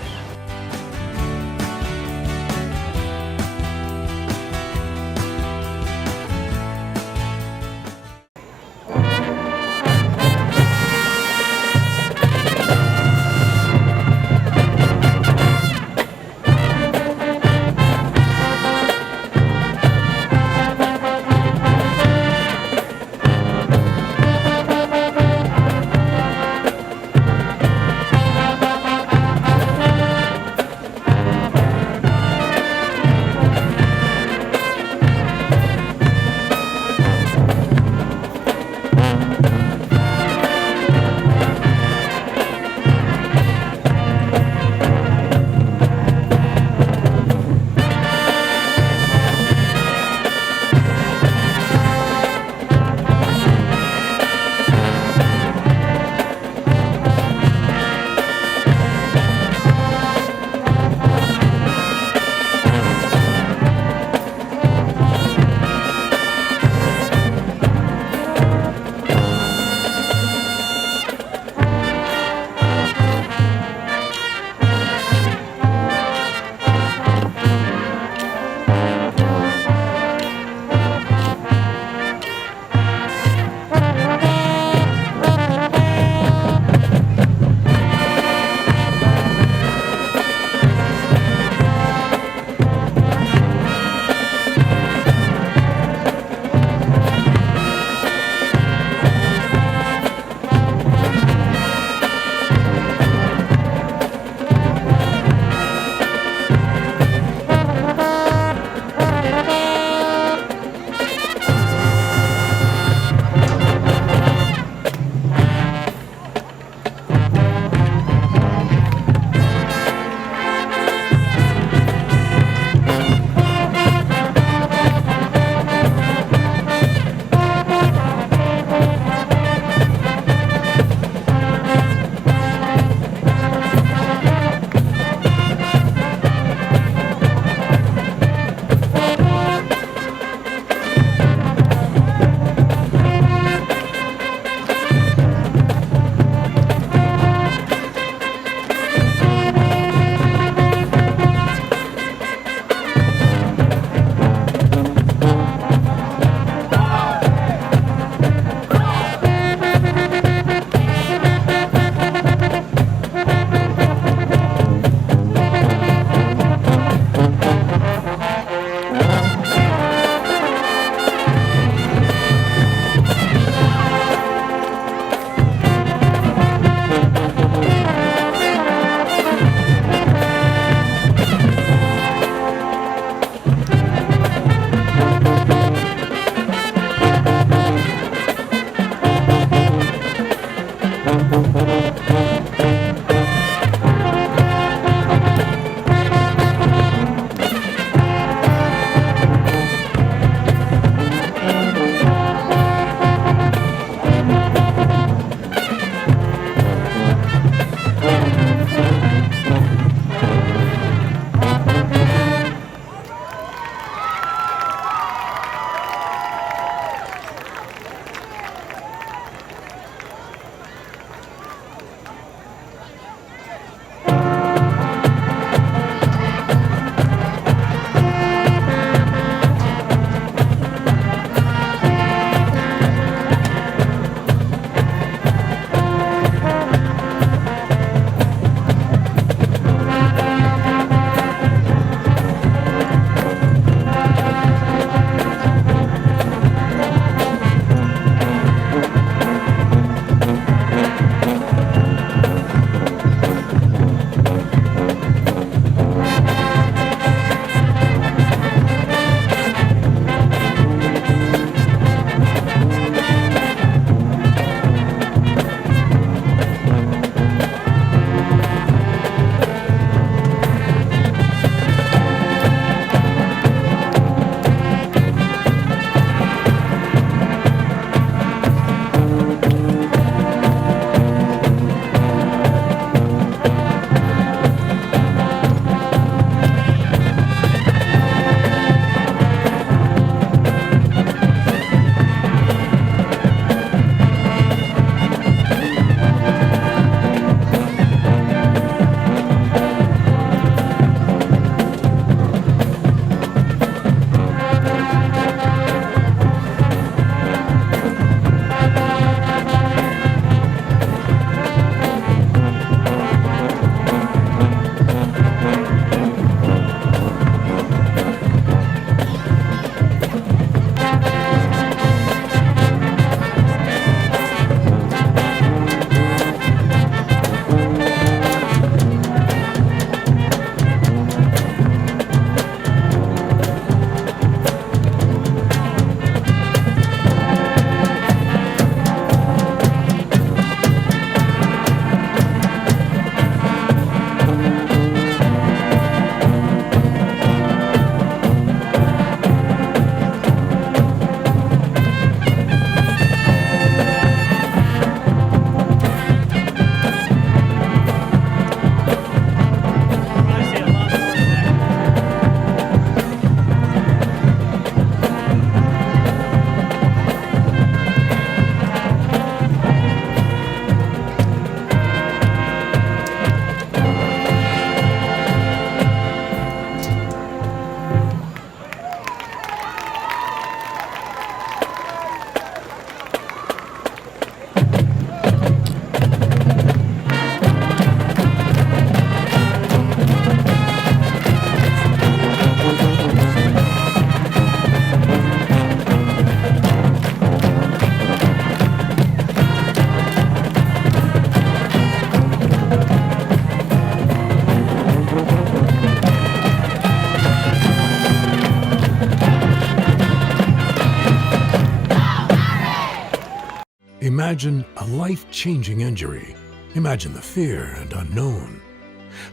Imagine a life-changing injury. Imagine the fear and unknown.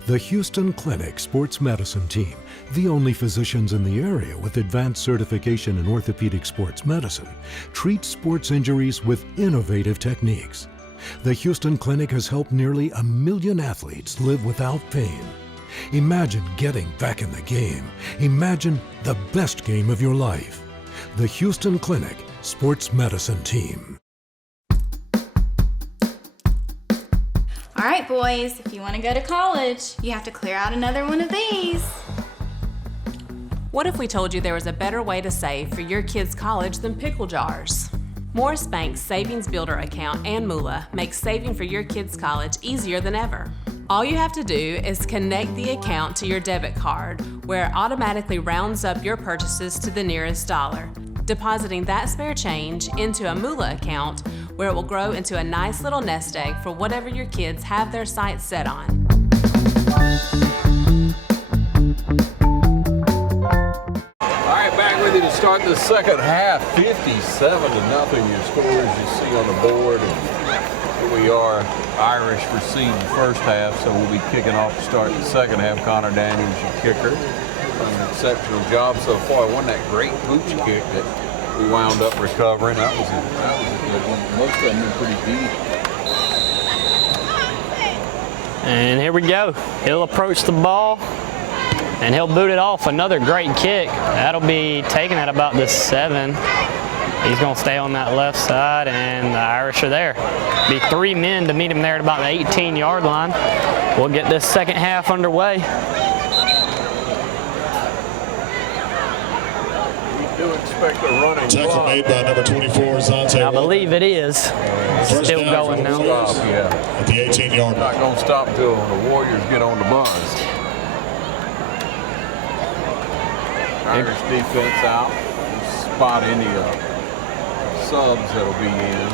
The Houston Clinic Sports Medicine Team, the only physicians in the area with advanced certification in orthopedic sports medicine, treats sports injuries with innovative techniques. The Houston Clinic has helped nearly 1 million athletes live without pain. Imagine getting back in the game. Imagine the best game of your life. The Houston Clinic Sports Medicine Team. All right, boys, if you want to go to college, you have to clear out another one of these. What if we told you there was a better way to save for your kids' college than pickle jars? Morris Bank's Savings Builder account and moolah makes saving for your kids' college easier than ever. All you have to do is connect the account to your debit card, where it automatically rounds up your purchases to the nearest dollar, depositing that spare change into a moolah account where it will grow into a nice little nest egg for whatever your kids have their sights set on. All right, back with you to start the second half. 57-0 your scores you see on the board. And here we are, Irish received the first half, so we'll be kicking off to start the second half. Connor Daniels, your kicker, done an exceptional job so far. Won that great pooch kick that we wound up recovering. That was a good one. Most of them were pretty deep. And here we go. He'll approach the ball, and he'll boot it off. Another great kick. That'll be taken at about the 7. He's going to stay on that left side, and the Irish are there. Be 3 men to meet him there at about the 18-yard line. We'll get this second half underway. We do expect a running Tackle made by number 24, Zante. I believe it is. Still going now. At the 18-yard line. Not going to stop until the Warriors get on the buzz. Irish defense out. Spot any subs that'll be in.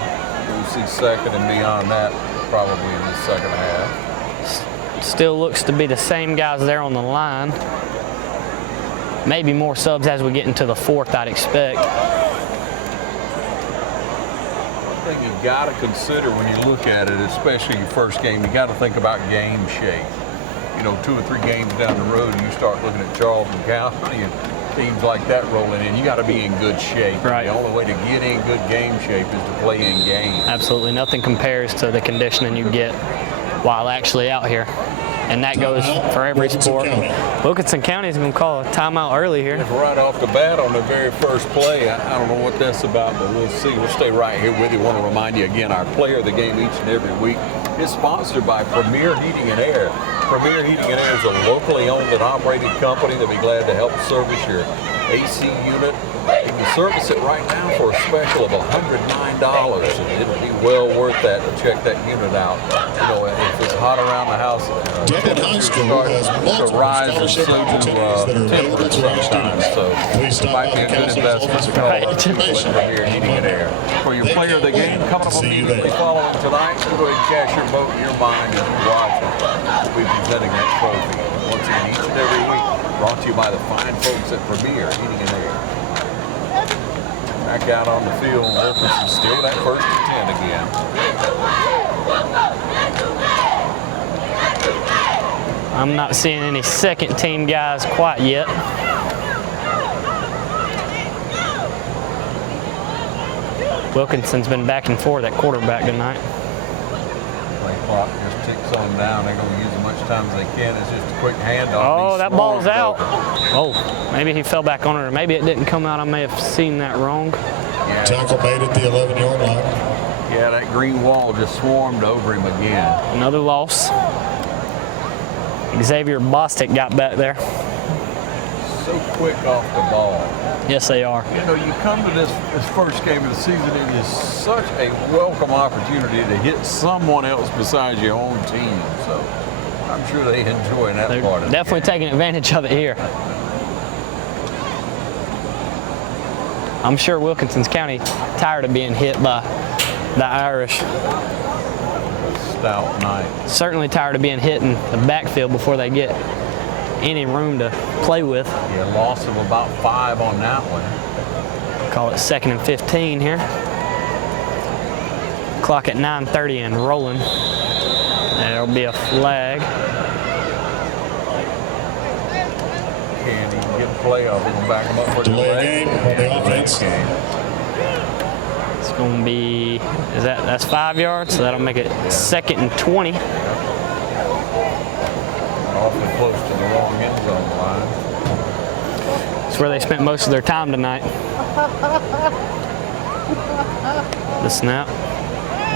We'll see second and beyond that probably in the second half. Still looks to be the same guys there on the line. Maybe more subs as we get into the fourth, I'd expect. One thing you got to consider when you look at it, especially your first game, you got to think about game shape. You know, 2 or 3 games down the road, you start looking at Charlton County and teams like that rolling in, you got to be in good shape. Right. The only way to get in good game shape is to play in games. Absolutely. Nothing compares to the conditioning you get while actually out here. And that goes for every sport. Wilkinson County is going to call a timeout early here. Right off the bat on the very first play. I don't know what that's about, but we'll see. We'll stay right here with you. I want to remind you again, our player of the game each and every week is sponsored by Premier Heating and Air. Premier Heating and Air is a locally owned and operated company that'll be glad to help service your AC unit. You can service it right now for a special of $109, and it'll be well worth that to check that unit out. You know, if it's hot around the house, Dublin High School has multiple scholarship opportunities that are available to our students. So please stop might be by a the good council's office investment for to more information. Premier Heating and Air. For your player of the game, coming up immediately following tonight, go ahead and cash your vote in your mind as you watch it. We'll be presenting that trophy once again each and every week. Brought to you by the fine folks at Premier Heating and Air. Back out on the field, Wilkinson still that 1st and 10 again. I'm not seeing any second team guys quite yet. Wilkinson's been back and forth at quarterback tonight. Play clock just ticks on down. They're going to use as much time as they can. It's just a quick handoff. Oh, that ball's out. Oh, maybe he fell back on it, or maybe it didn't come out. I may have seen that wrong. Yeah. Tackle made at the 11-yard line. Yeah, that green wall just swarmed over him again. Another loss. Xavier Bostic got back there. So quick off the ball. Yes, they are. You know, you come to this first game of the season, it is such a welcome opportunity to hit someone else besides your own team. So I'm sure they enjoy that part of it. Definitely taking advantage of it here. I'm sure Wilkinson's County tired of being hit by the Irish. Stout night. Certainly tired of being hit in the backfield before they get any room to play with. Yeah, loss of about 5 on that one. Call it 2nd and 15 here. Clock at 9:30 and rolling. There'll be a flag. And you can get a play off, you can back them up for the delay game on the offense. It's going to be, that's 5 yards, so that'll make it 2nd and 20. Awfully close to the wrong end zone line. It's where they spent most of their time tonight. The snap.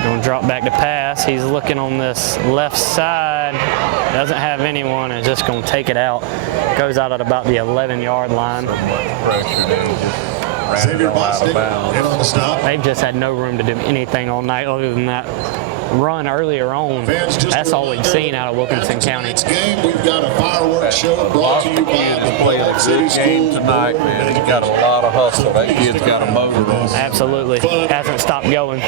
Going to drop back to pass. He's looking on this left side. Doesn't have anyone and is just going to take it out. Goes out at about the 11-yard line. So much pressure there, just Xavier ran out of Bostic bounds. in on the stop. They've just had no room to do anything all night other than that run earlier on. That's all we've seen out of Wilkinson County. Game, we've got a fireworks show brought to you by the Black City School tonight, man. He's got a lot of hustle. That kid's got a motor on. Absolutely. Hasn't stopped going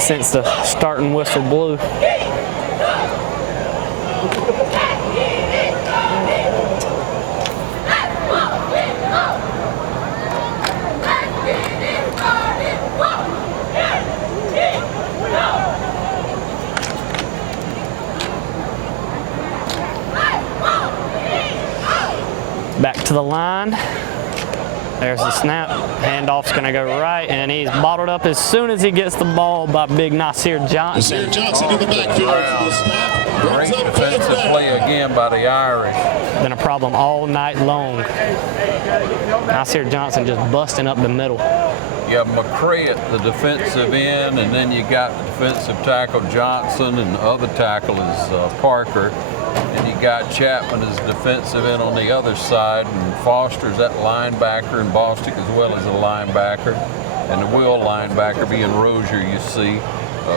since the starting whistle blew. Back to the line. There's the snap. Handoff's going to go right, and he's bottled up as soon as he gets the ball by big Nasir Johnson. Nasir Johnson in the backfield for the snap. Great defensive play again by the Irish. Been a problem all night long. Nasir Johnson just busting up the middle. You have McCray at the defensive end, and then you got the defensive tackle Johnson, and the other tackle is Parker. And you got Chapman as defensive end on the other side, and Foster's that linebacker, and Bostic as well as a linebacker. And the will linebacker being Rozier, you see.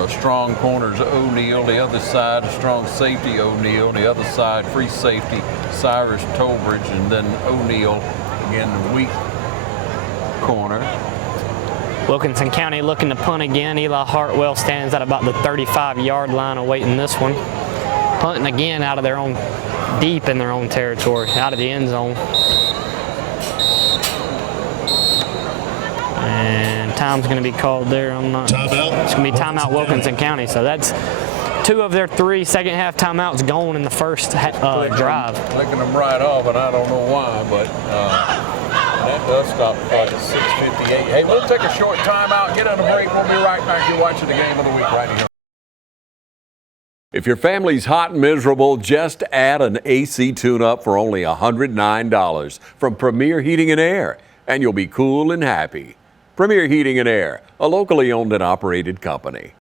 Strong corners O'Neal, the other side strong safety O'Neal, the other side free safety Cyrus Tolbridge, and then O'Neal again the weak corner. Wilkinson County looking to punt again. Eli Hartwell stands at about the 35-yard line awaiting this one. Punting again out of their own, deep in their own territory, out of the end zone. And time's going to be called there. Timeout. It's going to be timeout Wilkinson County. So that's 2 of their 3 second-half timeouts gone in the first drive. Clicking them right off, and I don't know why, but that does stop the clock at 6:58. Hey, we'll take a short timeout, get on a break. We'll be right back. You're watching the game of the week right here. If your family's hot and miserable, just add an AC tune-up for only $109 from Premier Heating and Air, and you'll be cool and happy. Premier Heating and Air, a locally owned and operated company.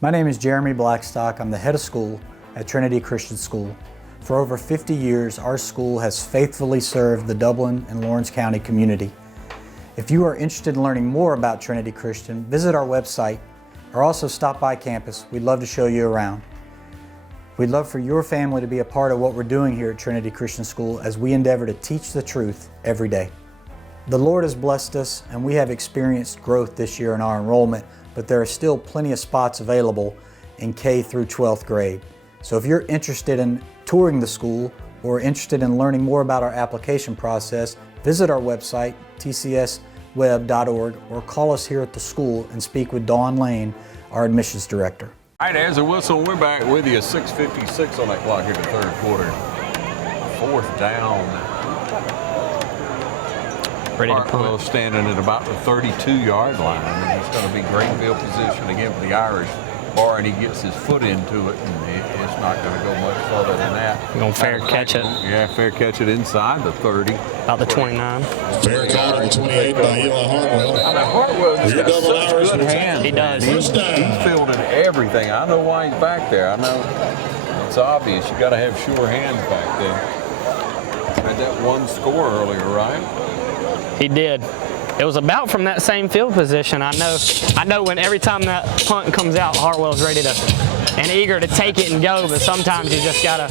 My name is Jeremy Blackstock. I'm the head of school at Trinity Christian School. For over 50 years, our school has faithfully served the Dublin and Lawrence County community. If you are interested in learning more about Trinity Christian, visit our website or also stop by campus. We'd love to show you around. We'd love for your family to be a part of what we're doing here at Trinity Christian School as we endeavor to teach the truth every day. The Lord has blessed us and we have experienced growth this year in our enrollment, but there are still plenty of spots available in K through 12th grade. So if you're interested in touring the school or interested in learning more about our application process, visit our website, tcsweb.org, or call us here at the school and speak with Dawn Lane, our admissions director. All right, there's a whistle. We're back with you. 6:56 on that clock here in the third quarter. 4th down. Ready to Hartwell punt. standing at about the 32-yard line. I mean, it's going to be great field position again for the Irish, barring he gets his foot into it, and it's not going to go much further than that. Going to fair catch it. Yeah, fair catch it inside the 30. About the 29. Fair call to the 28 by Eli Hartwell. I mean, Hartwell's got Double such Irish good was hands. He does. He's fielded everything. I know why he's back there. I know it's obvious. You got to have sure hands back there. Had that one score earlier, right? He did. It was about from that same field position. I know when every time that punt comes out, Hartwell's ready to and eager to take it and go, but sometimes you just gotta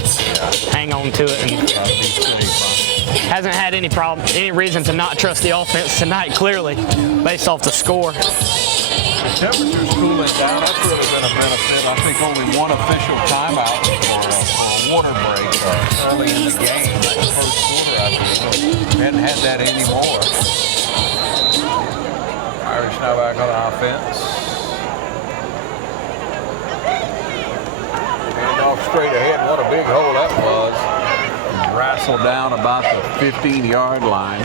hang on to it. And hasn't had any reason to not trust the offense tonight, clearly, based off the score. The temperature's cooling down. That's really been a benefit. I think only one official timeout for a water break early in the game, like the first quarter, I think. So hadn't had that anymore. Irish now back on offense. straight ahead. What a big hole that was. Wrestled down about the 15-yard line.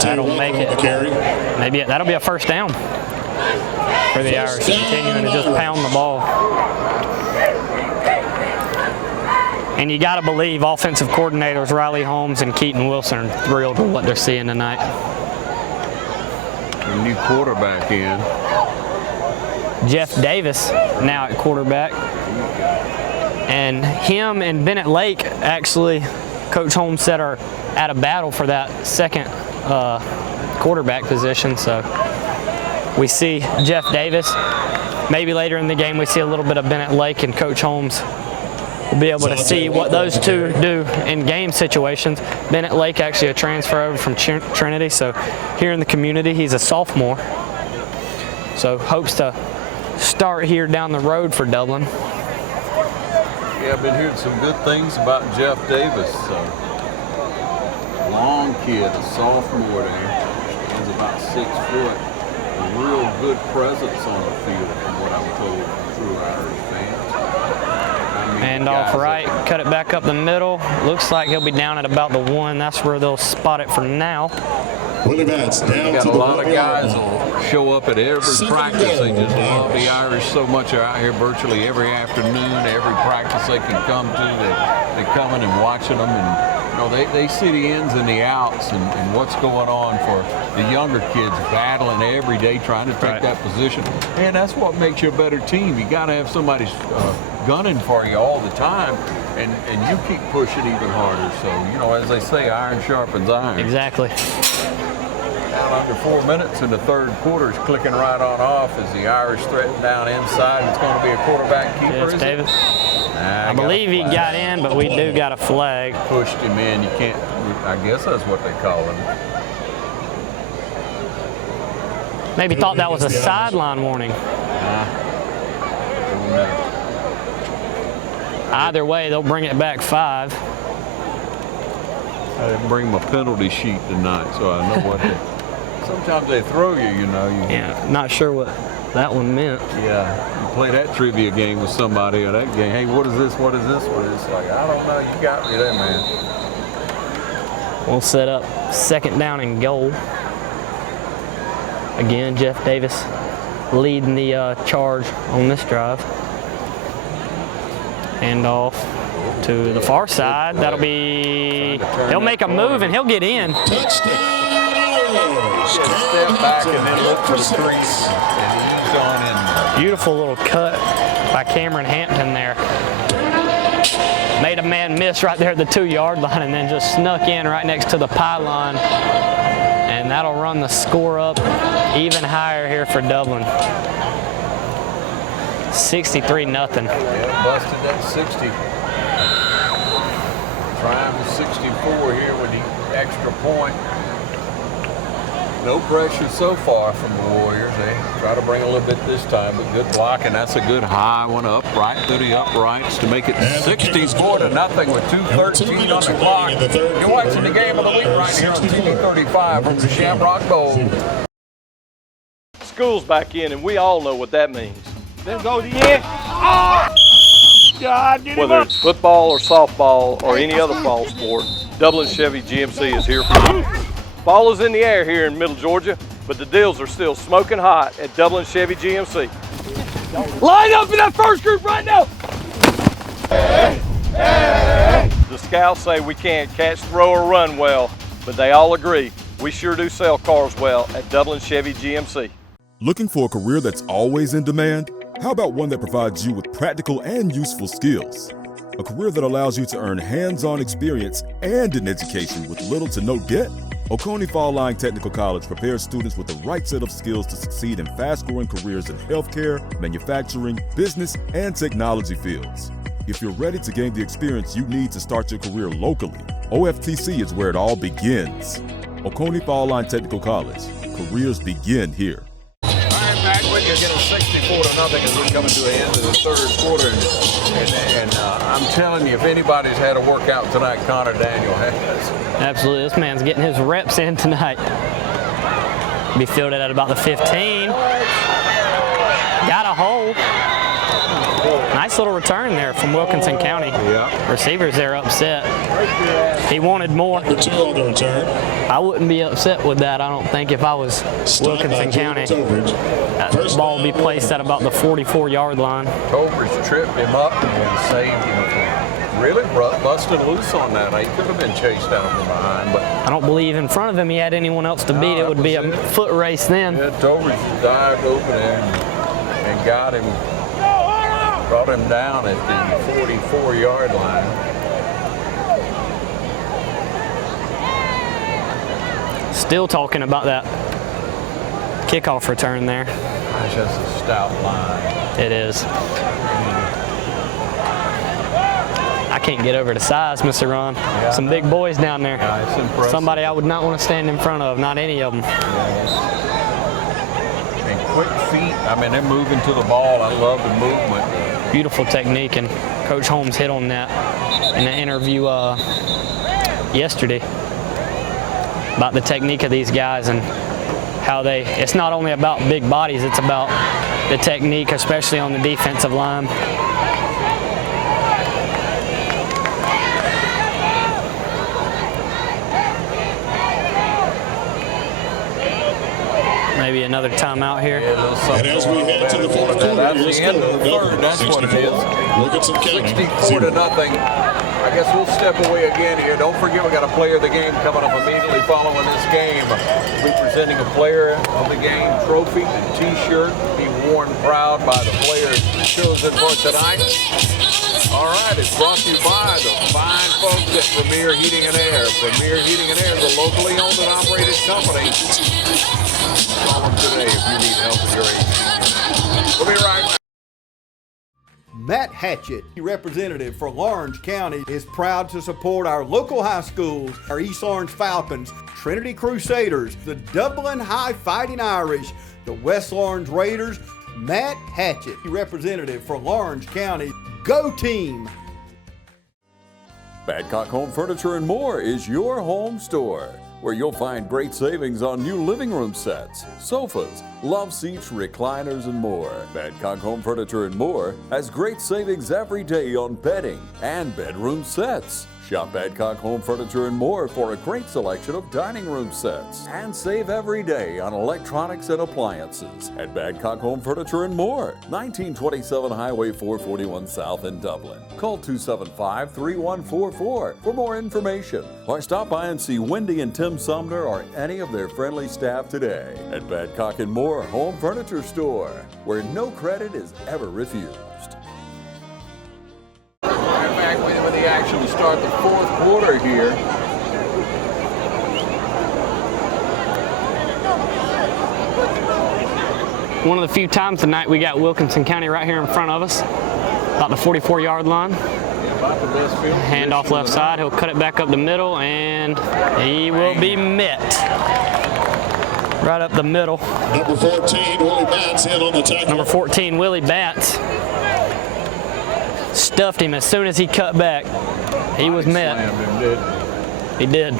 That'll make it. Maybe that'll be a first down for the Irish, continuing to just pound the ball. And you got to believe offensive coordinators Riley Holmes and Keaton Wilson are thrilled with what they're seeing tonight. A new quarterback in. Jeff Davis now at quarterback. And him and Bennett Lake, actually, Coach Holmes said, are at a battle for that second quarterback position. So we see Jeff Davis. Maybe later in the game we see a little bit of Bennett Lake, and Coach Holmes will be able to see what those two do in game situations. Bennett Lake, actually a transfer over from Trinity, so here in the community, he's a sophomore. So hopes to start here down the road for Dublin. Yeah, I've been hearing some good things about Jeff Davis. Long kid, a sophomore there. He's about 6 foot. A real good presence on the field, from what I'm told, through Irish fans. And off right, cut it back up the middle. Looks like he'll be down at about the 1. That's where they'll spot it for now. Willie Bats down got to a the lot of 1 guys yard line. will show up at every practice. They just love the Irish so much. They're out here virtually every afternoon, every practice they can come to. They come in and watching them, and they see the ins and the outs and what's going on for the younger kids battling every day trying to take that position. And that's what makes you a better team. You got to have somebody gunning for you all the time, and you keep pushing even harder. So, as they say, iron sharpens iron. Exactly. Down under 4 minutes in the third quarter is clicking right on off as the Irish threaten down inside. It's going to be a quarterback keeper, Jeff Davis. I believe he got in, but we do got a flag. Pushed him in. You can't, I guess that's what they call him. Maybe thought that was a sideline warning. Either way, they'll bring it back 5. I didn't bring my penalty sheet tonight, so I know what sometimes they throw you, Yeah, not sure what that one meant. Yeah, you play that trivia game with somebody or that game. Hey, what is this? What is this? What is this? Like, I don't know. You got me there, man. We'll set up second down and goal. Again, Jeff Davis leading the charge on this drive. Hand off to the far side. That'll be, he'll make a move and he'll get in. Step back and then look for the trees, and he's on in. Beautiful little cut by Cameron Hampton there. Made a man miss right there at the 2-yard line and then just snuck in right next to the pylon. And that'll run the score up even higher here for Dublin. 63-0. Yeah, busted that 60. Trying with 64 here with the extra point. No pressure so far from the Warriors. They try to bring a little bit this time, but good block, and that's a good high one upright through the uprights to make it 64-0 with 2:13 on the clock. You're watching the game of the week right here on TV 35 from the Shamrock Bowl. School's back in, and we all know what that means. Then go to the end. Oh! God, get Whether it's football or softball or any other fall sport, Dublin Chevy GMC is here for you. Fall is in the air here in Middle Georgia, but the deals are still smoking hot at Dublin Chevy GMC. Line up in that first group right now. The scouts say we can't catch, throw, or run well, but they all agree we sure do sell cars well at Dublin Chevy GMC. Looking for a career that's always in demand? How about one that provides you with practical and useful skills? A career that allows you to earn hands-on experience and an education with little to no debt? Oconee Fall Line Technical College prepares students with the right set of skills to succeed in fast-growing careers in healthcare, manufacturing, business, and technology fields. If you're ready to gain the experience you need to start your career locally, OFTC is where it all begins. Oconee Fall Line Technical College. Careers begin here. Back with you, getting 64-0 as we come to the end of the third quarter. And I'm telling you, if anybody's had a workout tonight, Connor Daniel has. Absolutely, this man's getting his reps in tonight. Be fielded at about the 15. Got a hole. Nice Nice little return there from Wilkinson County. Yeah. Receivers there upset. He wanted more. Number 2 on the return. I wouldn't be upset with that, I don't think, if I was Wilkinson County. That ball will be placed at about the 44-yard line. Tovers tripped him up and saved him. Really busted loose on that. He could have been chased down from behind, but I don't believe in front of him he had anyone else to beat. It would be a foot race then. yeah, Tovers dived over there and got him, brought him down at the 44-yard line. Still talking about that kickoff return there. Gosh, that's a stout line. It is. I can't get over the size, Mr. Ron. Yeah. Some big boys down there. Yeah, it's impressive. Somebody I would not want to stand in front of, not any of them. And quick feet. I mean, they're moving to the ball. I love the movement. Beautiful technique, and Coach Holmes hit on that in the interview yesterday about the technique of these guys and how it's not only about big bodies, it's about the technique, especially on the defensive line. Maybe another timeout here. And as we head to the fourth quarter, That's the end of the third. That's what it is. Wilkinson County 64 to nothing. I guess we'll step away again here. Don't forget we got a player of the game coming up immediately following this game. We're presenting a player of the game trophy and T-shirt. Be worn proud by the players chosen for tonight. All right, it's brought to you by the fine folks at Premier Heating and Air. Premier Heating and Air is a locally owned and operated company. Call them today if you need help with your AC. We'll be right back. Matt Hatchett, representative for Lawrence County, is proud to support our local high schools, our East Lawrence Falcons, Trinity Crusaders, the Dublin High Fighting Irish, the West Lawrence Raiders. Matt Hatchett, representative for Lawrence County. Go team! Badcock Home Furniture and More is your home store, where you'll find great savings on new living room sets, sofas, love seats, recliners, and more. Badcock Home Furniture and More has great savings every day on bedding and bedroom sets. Shop Badcock Home Furniture and More for a great selection of dining room sets. And save every day on electronics and appliances at Badcock Home Furniture and More, 1927 Highway 441 South in Dublin. Call 275-3144 for more information, or stop by and see Wendy and Tim Sumner or any of their friendly staff today at Badcock and More Home Furniture Store, where no credit is ever refused. Back when they actually start the fourth quarter here. One of the few times tonight we got Wilkinson County right here in front of us, about the 44-yard line. Handoff left side, he'll cut it back up the middle, and he will be met. Right up the middle. Number 14, Willie Batts in on the tackle. Number 14, Willie Batts. Stuffed him as soon as he cut back. He was met. He did.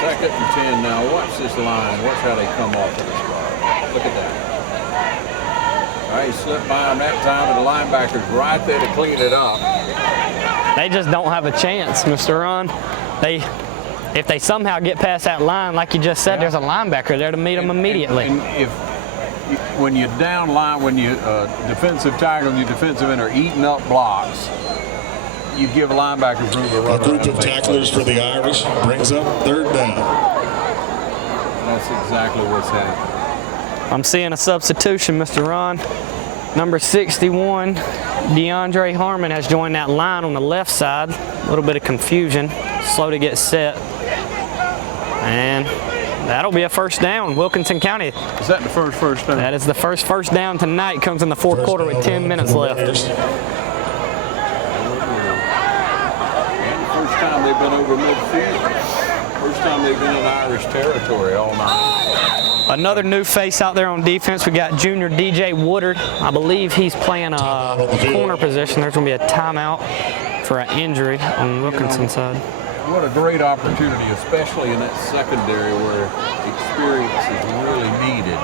Second and 10 now. Watch this line. Watch how they come off of this line. Look at that. All right, he slipped by him that time, and the linebacker's right there to clean it up. They just don't have a chance, Mr. Ron. If they somehow get past that line, like you just said, there's a linebacker there to meet them immediately. And when you're down line, when you defensive tackle and your defensive end are eating up blocks, you give linebackers room to run. A group of tacklers for the Irish brings up third down. That's exactly what's happening. I'm seeing a substitution, Mr. Ron. Number 61, DeAndre Harmon has joined that line on the left side. A little bit of confusion, slow to get set. And that'll be a first down, Wilkinson County. Is that the first down? That is the first down tonight. Comes in the fourth quarter with 10 minutes left. And the first time they've been over midfield. First first time they've been in Irish territory all night. Another new face out there on defense. We got junior DJ Woodard. I believe he's playing a corner position. There's going to be a timeout for an injury on Wilkinson's side. What a great opportunity, especially in that secondary where experience is really needed.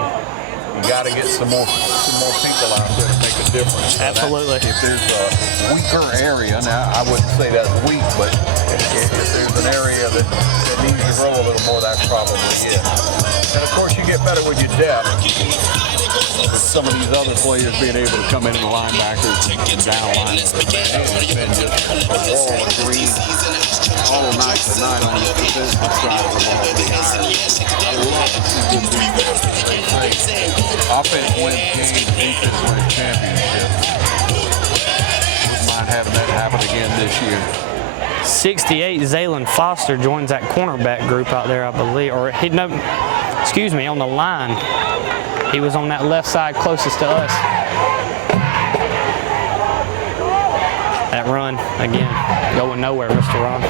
You got to get some more people out there to make a difference. Absolutely. If there's a weaker area, now I wouldn't say that's weak, but if there's an area that needs to grow a little more, that's probably it. And of course, you get better with your depth. With some of these other players being able to come in the linebackers and down linebackers. It's been just a wall of green all night tonight on the defensive side of the ball. I love to see good defense. Offense wins games, defense wins championships. Wouldn't mind having that happen again this year. 68, Zaylen Foster joins that cornerback group out there, I believe, or on the line. He was on that left side closest to us. That run, again, going nowhere, Mr. Ron.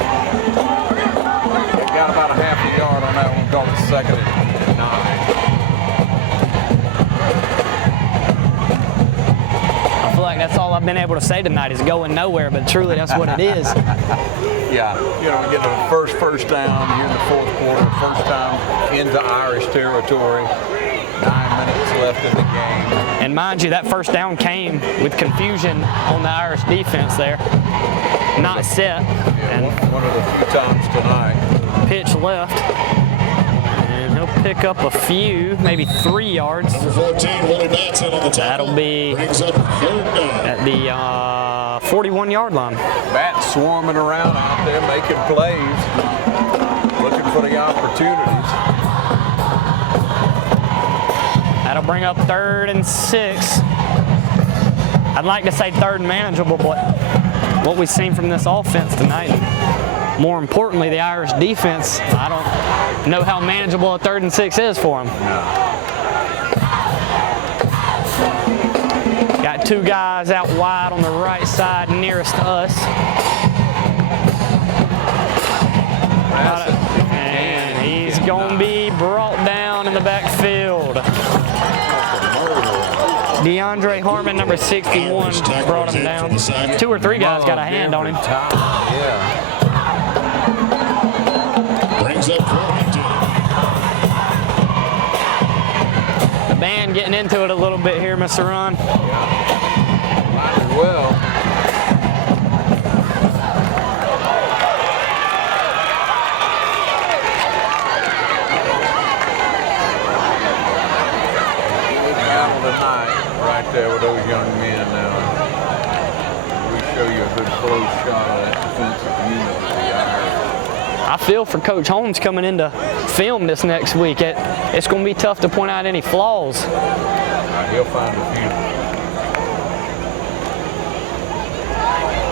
Got about a half a yard on that one, called the second and 9. I feel like that's all I've been able to say tonight is going nowhere, but truly that's what it is. Yeah, you know, getting the first down here in the fourth quarter, first time into Irish territory. 9 minutes left in the game. And mind you, that first down came with confusion on the Irish defense there. Not set. Yeah, and one of the few times tonight. Pitch left. And he'll pick up a few, maybe 3 yards. Number 14, Willie Batson on the tackle. That'll be at the 41-yard line. Bat swarming around out there, making plays, looking for the opportunities. That'll bring up 3rd and 6. I'd like to say 3rd and manageable, but what we've seen from this offense tonight, and more importantly, the Irish defense, I don't know how manageable a 3rd and 6 is for them. Got 2 guys out wide on the right side nearest to us. And he's going to be brought down in the backfield. DeAndre Harmon, number 61, brought him down. 2 or 3 guys got a hand on him. Brings up The band getting into it a little bit here, Mr. Ron. Well. Right there with those young men now. We show you a good close shot of that defensive unit of the Irish. I feel for Coach Holmes coming into film this next week. It's going to be tough to point out any flaws. He'll find a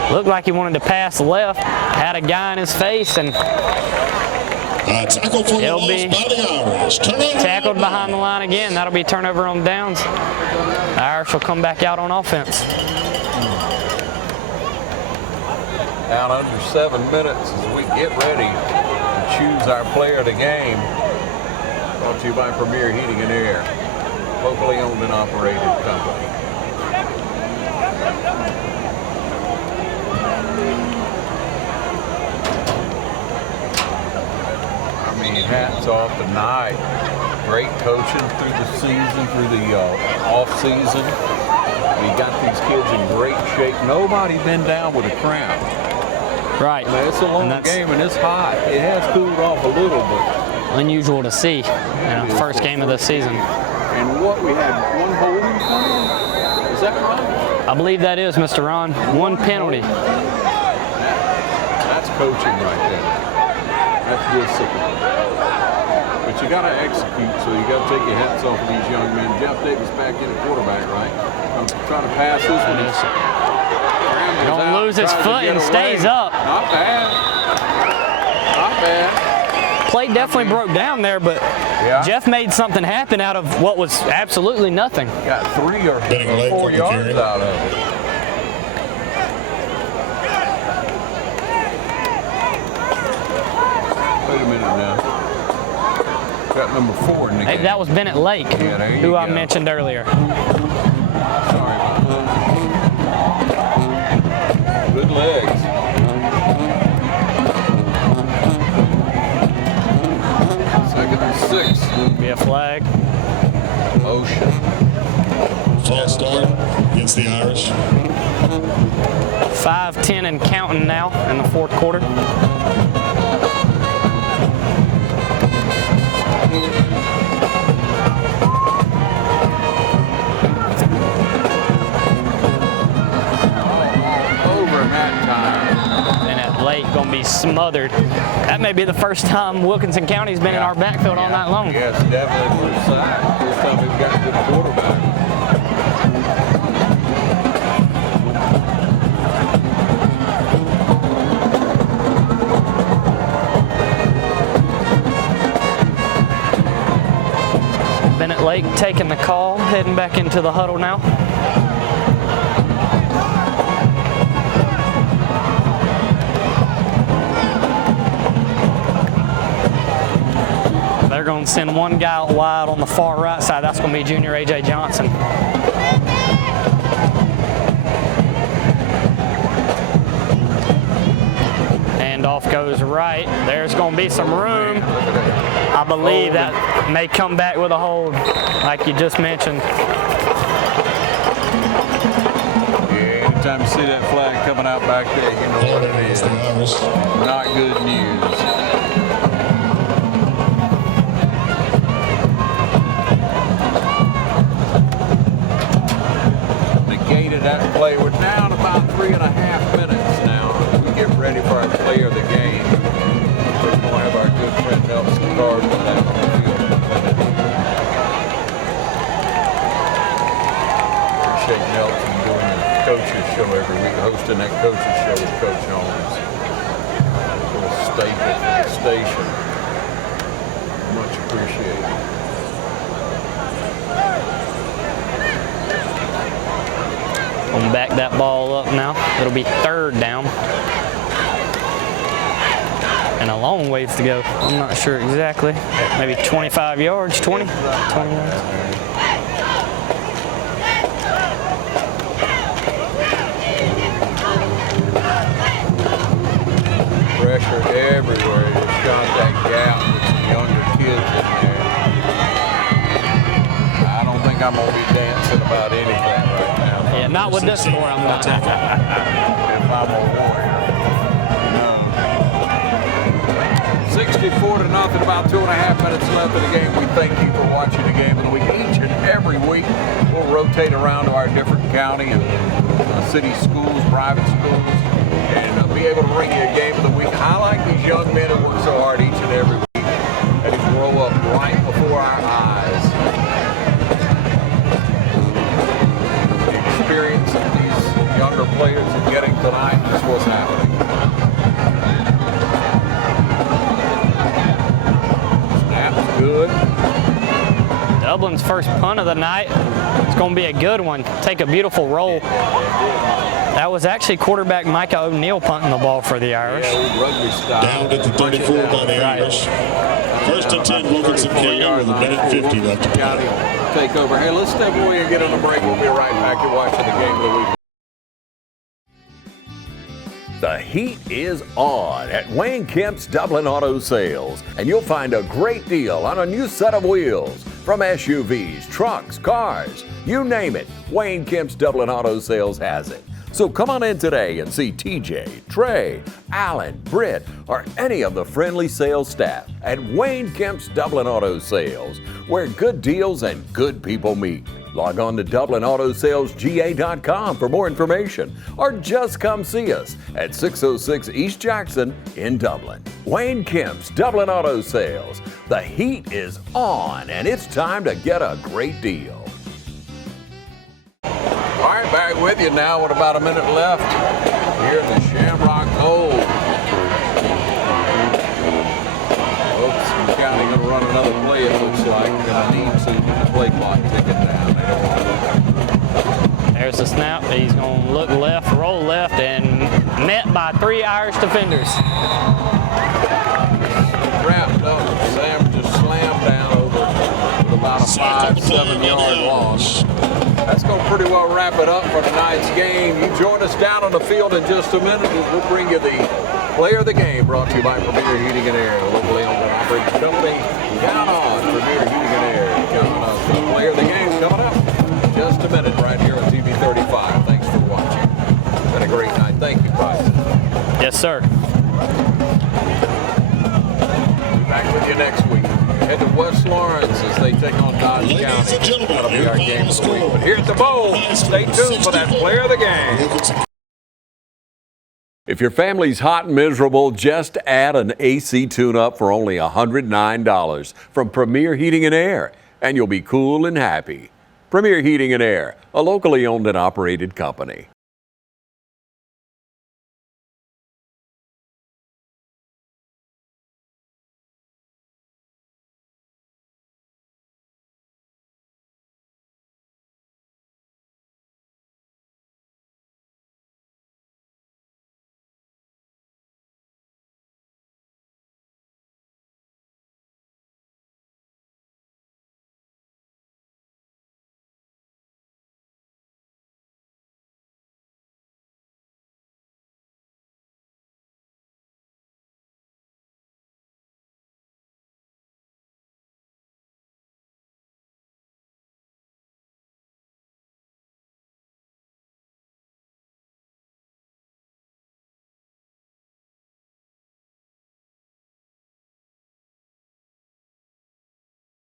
few. Looked like he wanted to pass left, had a guy in his face, and he'll be tackled behind the line again. That'll be turnover on downs. The Irish will come back out on offense. Down under 7 minutes as we get ready to choose our player of the game. Brought to you by Premier Heating and Air, locally owned and operated company. I mean, hats off tonight. Great coaching through the season, through the off season. We got these kids in great shape. Nobody been down with a cramp. Right. I mean, it's a long game and it's hot. It has cooled off a little, but unusual to see. First game of the season. And what we had, 1 holding penalty? Is that right? I believe that is, Mr. Ron. 1 penalty. That's coaching right there. That's discipline. But you got to execute, so you got to take your hats off of these young men. Jeff Davis back in at quarterback, right? I'm trying to pass this one. Don't lose his foot and stays up. Not bad. Not bad. Play definitely broke down there, but Jeff made something happen out of what was absolutely nothing. Got 3 or 4 yards out of it. Wait a minute now. got number 4 in the game. That was Bennett Lake, Yeah, there you who I go. mentioned earlier. Sorry about that. Good legs. Second and 6. Be a flag. Ocean. False start against the Irish. 5-10 and counting now in the fourth quarter. Lake going to be smothered. That may be the first time Wilkinson County's been in our backfield all night long. Yes, definitely first time. First time we've got a good quarterback. Bennett Lake taking the call, heading back into the huddle now. They're going to send one guy out wide on the far right side. That's going to be junior A.J. Johnson. Handoff goes right. There's going to be some room. I believe that may come back with a hold, like you just mentioned. Yeah, anytime you see that flag coming out back there, you know what it is. Not good news. That play. We're down about 3.5 minutes now. We get ready for our play of the game. We're going to have our good friend Nelson Gardner down on the field in a minute. Appreciate Nelson doing the coaches show every week, hosting that coaches show with Coach Holmes. A little staple for the station. Much appreciated. Gonna back that ball up now. It'll be third down. And a long ways to go. I'm not sure exactly. Maybe 25 yards, 20 yards. Pressure everywhere. They shot that gap with some younger kids in there. I don't think I'm going to be dancing about anything right now. Yeah, not with this score, I'm not. If I'm a Warrior. No. 64-0, about 2.5 minutes left in the game. We thank you for watching the game of the week. Each and every week, we'll rotate around to our different county and city schools, private schools, and be able to bring you a game of the week. I like these young men who work so hard each and every week and grow up right before our eyes. Experience that these younger players are getting tonight is what's happening. Snap's good. Dublin's first punt of the night. It's going to be a good one. Take a beautiful roll. That was actually quarterback Micah O'Neill punting the ball for the Irish. Yeah, rugby style. Down at the 34 by the Irish. First and 10, Wilkinson County with a minute 50 left to play. Take over. Hey, let's take away and get on a break. We'll be right back to watching the game of the week. The heat is on at Wayne Kemp's Dublin Auto Sales, and you'll find a great deal on a new set of wheels. From SUVs, trucks, cars, you name it, Wayne Kemp's Dublin Auto Sales has it. So come on in today and see TJ, Trey, Alan, Britt, or any of the friendly sales staff at Wayne Kemp's Dublin Auto Sales, where good deals and good people meet. Log on to DublinAutoSalesGA.com for more information, or just come see us at 606 East Jackson in Dublin. Wayne Kemp's Dublin Auto Sales. The heat is on, and it's time to get a great deal. All right, back with you now with about a minute left here in the Shamrock Bowl. Wilkinson County going to run another play, it looks like. I need to the play clock ticket down. They don't want to. There's the snap. He's going to look left, roll left, and met by 3 Irish defenders. Wrapped up. Sam just slammed down 7-yard loss. That's going to pretty well wrap it up for tonight's game. You join us down on the field in just a minute. We'll bring you the Player of the Game, brought to you by Premier Heating and Air, locally owned and operated company. Count on Premier Heating and Air. Count on us for the Player of the Game coming up in just a minute right here on TV 35. Thanks for watching. Been a great night. Thank you, Bryson. Yes, sir. Be back with you next week. Head to West Lawrence as they take on Dodge County. That'll be our game of the week. But here at the Bowl, stay tuned for that Player of the Game. If your family's hot and miserable, just add an AC tune-up for only $109 from Premier Heating and Air, and you'll be cool and happy. Premier Heating and Air, a locally owned and operated company.